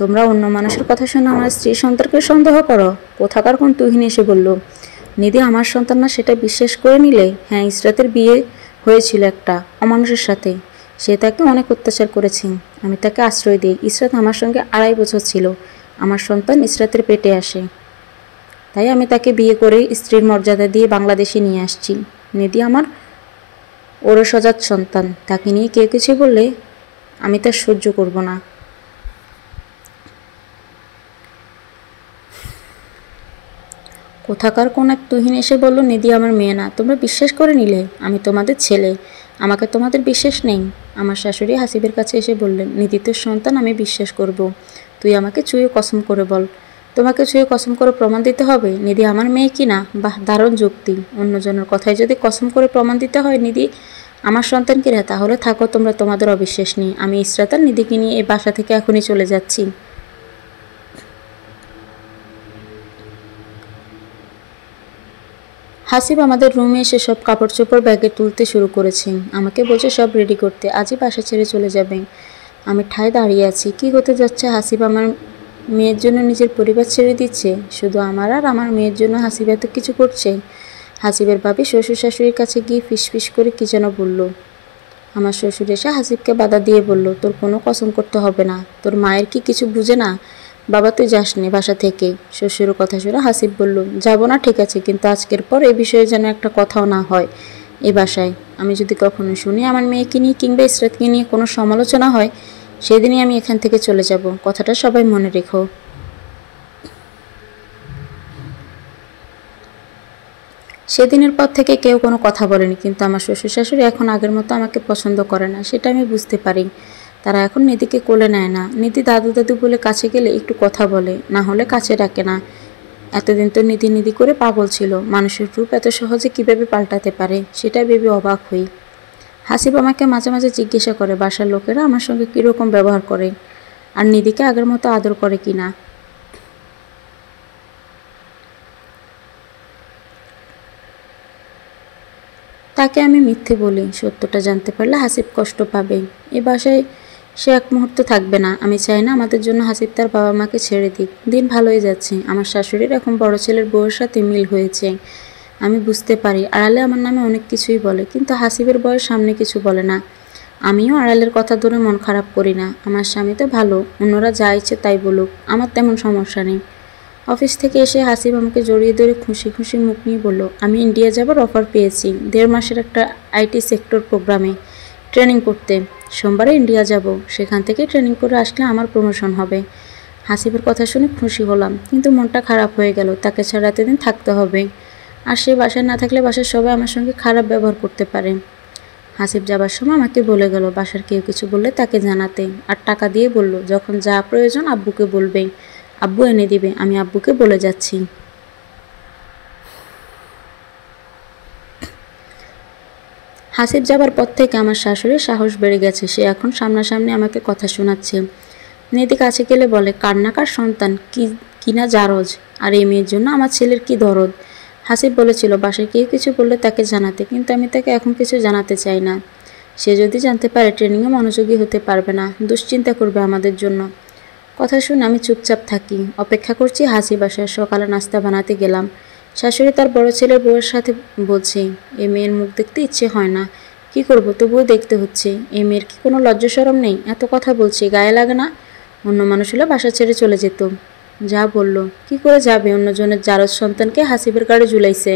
তোমরা অন্য মানুষের কথা শুনে আমার স্ত্রী সন্তানকে সন্দেহ করো? কোথাকার কোন তুহিন এসে বলল নিধি আমার সন্তান না, সেটা বিশ্বাস করে নিলে? হ্যাঁ, ইসরাতের বিয়ে হয়েছিল একটা অমানুষের সাথে, সে তাকে অনেক অত্যাচার করেছে। আমি তাকে আশ্রয় দিই। ইসরাত আমার সঙ্গে 2.5 বছর ছিল। আমার সন্তান ইসরাতের পেটে আসে, তাই আমি তাকে বিয়ে করে স্ত্রীর মর্যাদা দিয়ে বাংলাদেশে নিয়ে আসছি। নিধি আমার ওরসজাত সন্তান, তাকে নিয়ে কেউ কিছু বললে আমি তা সহ্য করব না। কোথাকার কোন এক তুহিন এসে বলল নিধি আমার মেয়ে না, তোমরা বিশ্বাস করে নিলে? আমি তোমাদের ছেলে, আমাকে তোমাদের বিশ্বাস নেই? আমার শাশুড়ি হাসিবের কাছে এসে বললেন নিধি তোর সন্তান, আমি বিশ্বাস করব। তুই আমাকে চুয়ে কসম করে বল। তোমাকে ছুঁয়ে কসম করে প্রমাণ দিতে হবে নিধি আমার মেয়ে কি না? বাহ, দারুণ যুক্তি। অন্যজনের কথায় যদি কসম করে প্রমাণ দিতে হয় নিধি আমার সন্তান কিনা, তাহলে থাকো তোমরা তোমাদের অবিশ্বাস নিয়ে। আমি ইসরাত আর নিধিকে নিয়ে এই বাসা থেকে এখনই চলে যাচ্ছি। হাসিব আমাদের রুমে এসে সব কাপড় চোপড় ব্যাগে তুলতে শুরু করেছে। আমাকে বলছে সব রেডি করতে, আজই বাসা ছেড়ে চলে যাবে। আমি ঠায় দাঁড়িয়ে আছি। কি হতে যাচ্ছে? হাসিব আমার মেয়ের জন্য নিজের পরিবার ছেড়ে দিচ্ছে? শুধু আমার আর আমার মেয়ের জন্য হাসিব এত কিছু করছে? হাসিবের ভাবি শ্বশুর শাশুড়ির কাছে গিয়ে ফিসফিস করে কি যেন বলল। আমার শ্বশুর এসে হাসিবকে বাধা দিয়ে বলল, তোর কোনো কসম করতে হবে না, তোর মায়ের কি কিছু বুঝে না? বাবা তুই যাস নি বাসা থেকে। শ্বশুরের কথা শুনে হাসিব বলল, যাব না ঠিক আছে, কিন্তু আজকের পর এ বিষয়ে যেন একটা কথাও না হয় এই বাসায়। আমি যদি কখনো শুনি আমার মেয়েকে নিয়ে কিংবা ইসরাতকে নিয়ে কোনো সমালোচনা হয়, সেদিনই আমি এখান থেকে চলে যাব। কথাটা সবাই মনে রেখো। সেদিনের পর থেকে কেউ কোনো কথা বলেনি, কিন্তু আমার শ্বশুর শাশুড়ি এখন আগের মতো আমাকে পছন্দ করে না, সেটা আমি বুঝতে পারি। তারা এখন নিধিকে কোলে নেয় না। নিধি দাদু দাদু বলে কাছে গেলে একটু কথা বলে, না হলে কাছে ডাকে না। এতদিন তো নিধি নিধি করে পাগল ছিল, মানুষের রূপ এত সহজে কিভাবে পাল্টাতে পারে সেটা ভেবে অবাক হই। হাসিব আমাকে মাঝে মাঝে জিজ্ঞাসা করে বাসার লোকেরা আমার সঙ্গে কীরকম ব্যবহার করে, আর নিধিকে আগের মতো আদর করে কি না। তাকে আমি মিথ্যে বলি, সত্যটা জানতে পারলে হাসিব কষ্ট পাবে। এ বাসায় সে এক মুহূর্ত থাকবে না। আমি চাই না আমাদের জন্য হাসিব তার বাবা মাকে ছেড়ে দিক। দিন ভালোই যাচ্ছে। আমার শাশুড়ির এখন বড় ছেলের বউয়ের সাথে মিল হয়েছে। আমি বুঝতে পারি আড়ালে আমার নামে অনেক কিছুই বলে, কিন্তু হাসিবের বউয়ের সামনে কিছু বলে না। আমিও আড়ালের কথা ধরে মন খারাপ করি না। আমার স্বামী তো ভালো, অন্যরা যা ইচ্ছে তাই বলুক, আমার তেমন সমস্যা নেই। অফিস থেকে এসে হাসিব আমাকে জড়িয়ে ধরে খুশি খুশি মুখ নিয়ে বলল, আমি ইন্ডিয়া যাবার অফার পেয়েছি 1.5 মাসের একটা আইটি সেক্টর প্রোগ্রামে ট্রেনিং করতে। সোমবারে ইন্ডিয়া যাব, সেখান থেকে ট্রেনিং করে আসলে আমার প্রমোশন হবে। হাসিবের কথা শুনে খুশি হলাম, কিন্তু মনটা খারাপ হয়ে গেল। তাকে ছাড়া এতদিন থাকতে হবে, আর সে বাসায় না থাকলে বাসার সবাই আমার সঙ্গে খারাপ ব্যবহার করতে পারে। হাসিব যাবার সময় আমাকে বলে গেল বাসার কেউ কিছু বললে তাকে জানাতে, আর টাকা দিয়ে বলল যখন যা প্রয়োজন আব্বুকে বলবে, আব্বু এনে দিবে। আমি আব্বুকে বলে যাচ্ছি। হাসিব যাবার পর থেকে আমার শাশুড়ির সাহস বেড়ে গেছে। সে এখন সামনাসামনি আমাকে কথা শোনাচ্ছে। নিধি কাছে গেলে বলে, কান্নাকার সন্তান কি কিনা জারজ, আর এই মেয়ের জন্য আমার ছেলের কি দরদ। হাসিব বলেছিল বাসায় কেউ কিছু বললে তাকে জানাতে, কিন্তু আমি তাকে এখন কিছু জানাতে চাই না। সে যদি জানতে পারে ট্রেনিংয়ে মনোযোগী হতে পারবে না, দুশ্চিন্তা করবে আমাদের জন্য। কথা শুনে আমি চুপচাপ থাকি। অপেক্ষা করছি হাসিব আসার। সকালে নাস্তা বানাতে গেলাম। শাশুড়ি তার বড় ছেলের বউয়ের সাথে বলছে, এ মেয়ের মুখ দেখতে ইচ্ছে হয় না, কি করব তবুও দেখতে হচ্ছে। এ মেয়ের কি কোনো লজ্জা শরম নেই? এত কথা বলছে, গায়ে লাগে না? অন্য মানুষ হলে বাসা ছেড়ে চলে যেত। যা বলল। কি করে যাবে? অন্যজনের জারজ সন্তানকে হাসিবের গাড়ি ঝুলাইছে।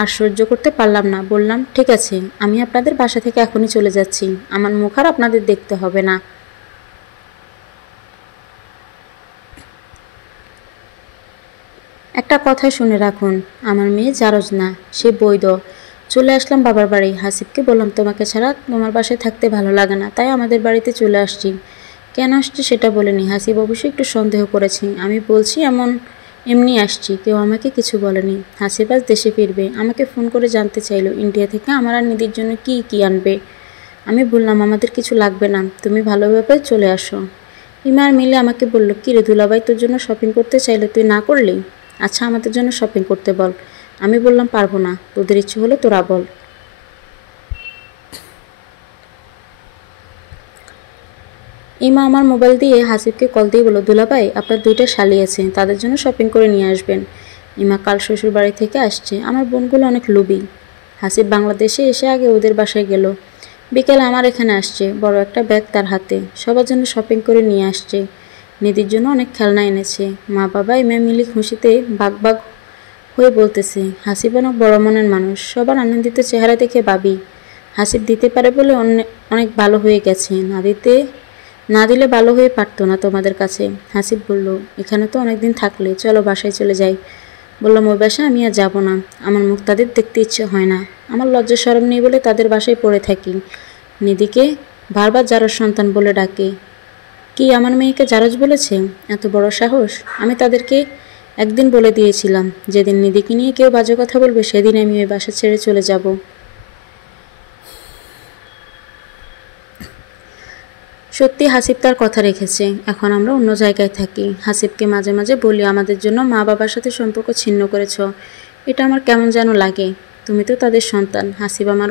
আর সহ্য করতে পারলাম না। বললাম, ঠিক আছে, আমি আপনাদের বাসা থেকে এখনই চলে যাচ্ছি। আমার মুখ আর আপনাদের দেখতে হবে না। একটা কথা শুনে রাখুন, আমার মেয়ে জারজ না, সে বৈধ। চলে আসলাম বাবার বাড়ি। হাসিবকে বললাম, তোমাকে ছাড়া তোমার বাসায় থাকতে ভালো লাগে না, তাই আমাদের বাড়িতে চলে আসছি। কেন আসছি সেটা বলেনি। হাসিব অবশ্যই একটু সন্দেহ করেছি। আমি বলছি এমনি আসছি, কেউ আমাকে কিছু বলেনি। হাসিব আজ দেশে ফিরবে। আমাকে ফোন করে জানতে চাইলো ইন্ডিয়া থেকে আমার আর নিধির জন্য কি কি আনবে। আমি বললাম, আমাদের কিছু লাগবে না, তুমি ভালোভাবে চলে আসো। ইমা আর মিলে আমাকে বলল, কী রে দুলাভাই, তোর জন্য শপিং করতে চাইলে তুই না করলি? আচ্ছা, আমাদের জন্য শপিং করতে বল। আমি বললাম, পারবো না, তোদের ইচ্ছে হলে তোরা বল। ইমা আমার মোবাইল দিয়ে হাসিবকে কল দিয়ে বলল, দুলাভাই আপনার 2টা শালি আছে, তাদের জন্য শপিং করে নিয়ে আসবেন। ইমা কাল শ্বশুর বাড়ি থেকে আসছে। আমার বোনগুলো অনেক লোভী। হাসিব বাংলাদেশে এসে আগে ওদের বাসায় গেল, বিকেলে আমার এখানে আসছে, বড় একটা ব্যাগ তার হাতে। সবার জন্য শপিং করে নিয়ে আসছে। নিধির জন্য অনেক খেলনা এনেছে। মা বাবা ইমা মিলি খুশিতে বাগ বাগ হয়ে বলতেছে, হাসিব অনেক বড় মনের মানুষ। সবার আনন্দিত চেহারা দেখে ভাবি, হাসিব দিতে পারে বলে অনেক ভালো হয়ে গেছে, না দিলে ভালো হয়ে পারতো না তোমাদের কাছে। হাসিব বলল, এখানে তো অনেকদিন থাকলে, চলো বাসায় চলে যাই। বললাম, ওই বাসায় আমি আর যাবো না, আমার মুখ তাদের দেখতে ইচ্ছে হয় না। আমার লজ্জা শরম নেই বলে তাদের বাসায় পড়ে থাকি। নিধিকে বারবার জারজ সন্তান বলে ডাকে। কি আমার মেয়েকে জারজ বলেছে? এত বড় সাহস! আমি তাদেরকে একদিন বলে দিয়েছিলাম, যেদিন নিধিকে নিয়ে কেউ বাজে কথা বলবে সেদিন আমি ওই বাসা ছেড়ে চলে যাব। সত্যি হাসিব তার কথা রেখেছে। এখন আমরা অন্য জায়গায় থাকি। হাসিবকে মাঝে মাঝে বলি, আমাদের জন্য মা বাবার সাথে সম্পর্ক ছিন্ন করেছ। এটা আমার কেমন যেন লাগে। তুমি তো তাদের সন্তান। হাসিব আমার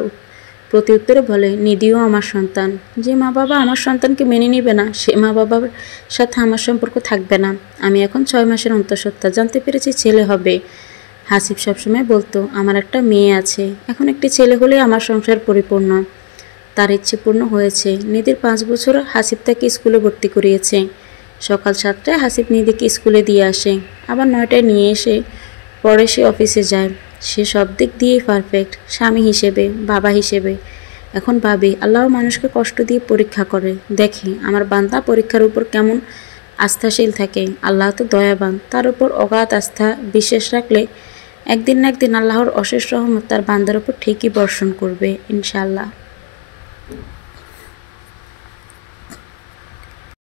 প্রতি উত্তরে বলে, নিধিও আমার সন্তান। যে মা বাবা আমার সন্তানকে মেনে নিবে না, সে মা বাবার সাথে আমার সম্পর্ক থাকবে না। আমি এখন 6 মাসের অন্তঃসত্ত্বা, জানতে পেরেছি ছেলে হবে। হাসিব সবসময় বলতো, আমার একটা মেয়ে আছে, এখন একটি ছেলে হলে আমার সংসার পরিপূর্ণ। তার ইচ্ছে পূর্ণ হয়েছে। নিধির 5 বছর হাসিব তাকে স্কুলে ভর্তি করিয়েছে। সকাল 7টায় হাসিব নিধিকে স্কুলে দিয়ে আসে, আবার 9টায় নিয়ে এসে পরে সে অফিসে যায়। সে সব দিক দিয়েই পারফেক্ট, স্বামী হিসেবে, বাবা হিসেবে। এখন ভাবি, আল্লাহ মানুষকে কষ্ট দিয়ে পরীক্ষা করে, দেখে আমার বান্দা পরীক্ষার উপর কেমন আস্থাশীল থাকে। আল্লাহ তো দয়াবান, তার উপর অগাধ আস্থা বিশ্বাস রাখলে একদিন না একদিন আল্লাহর অশেষ রহমত তার বান্দার উপর ঠিকই বর্ষণ করবে, ইনশাআল্লাহ।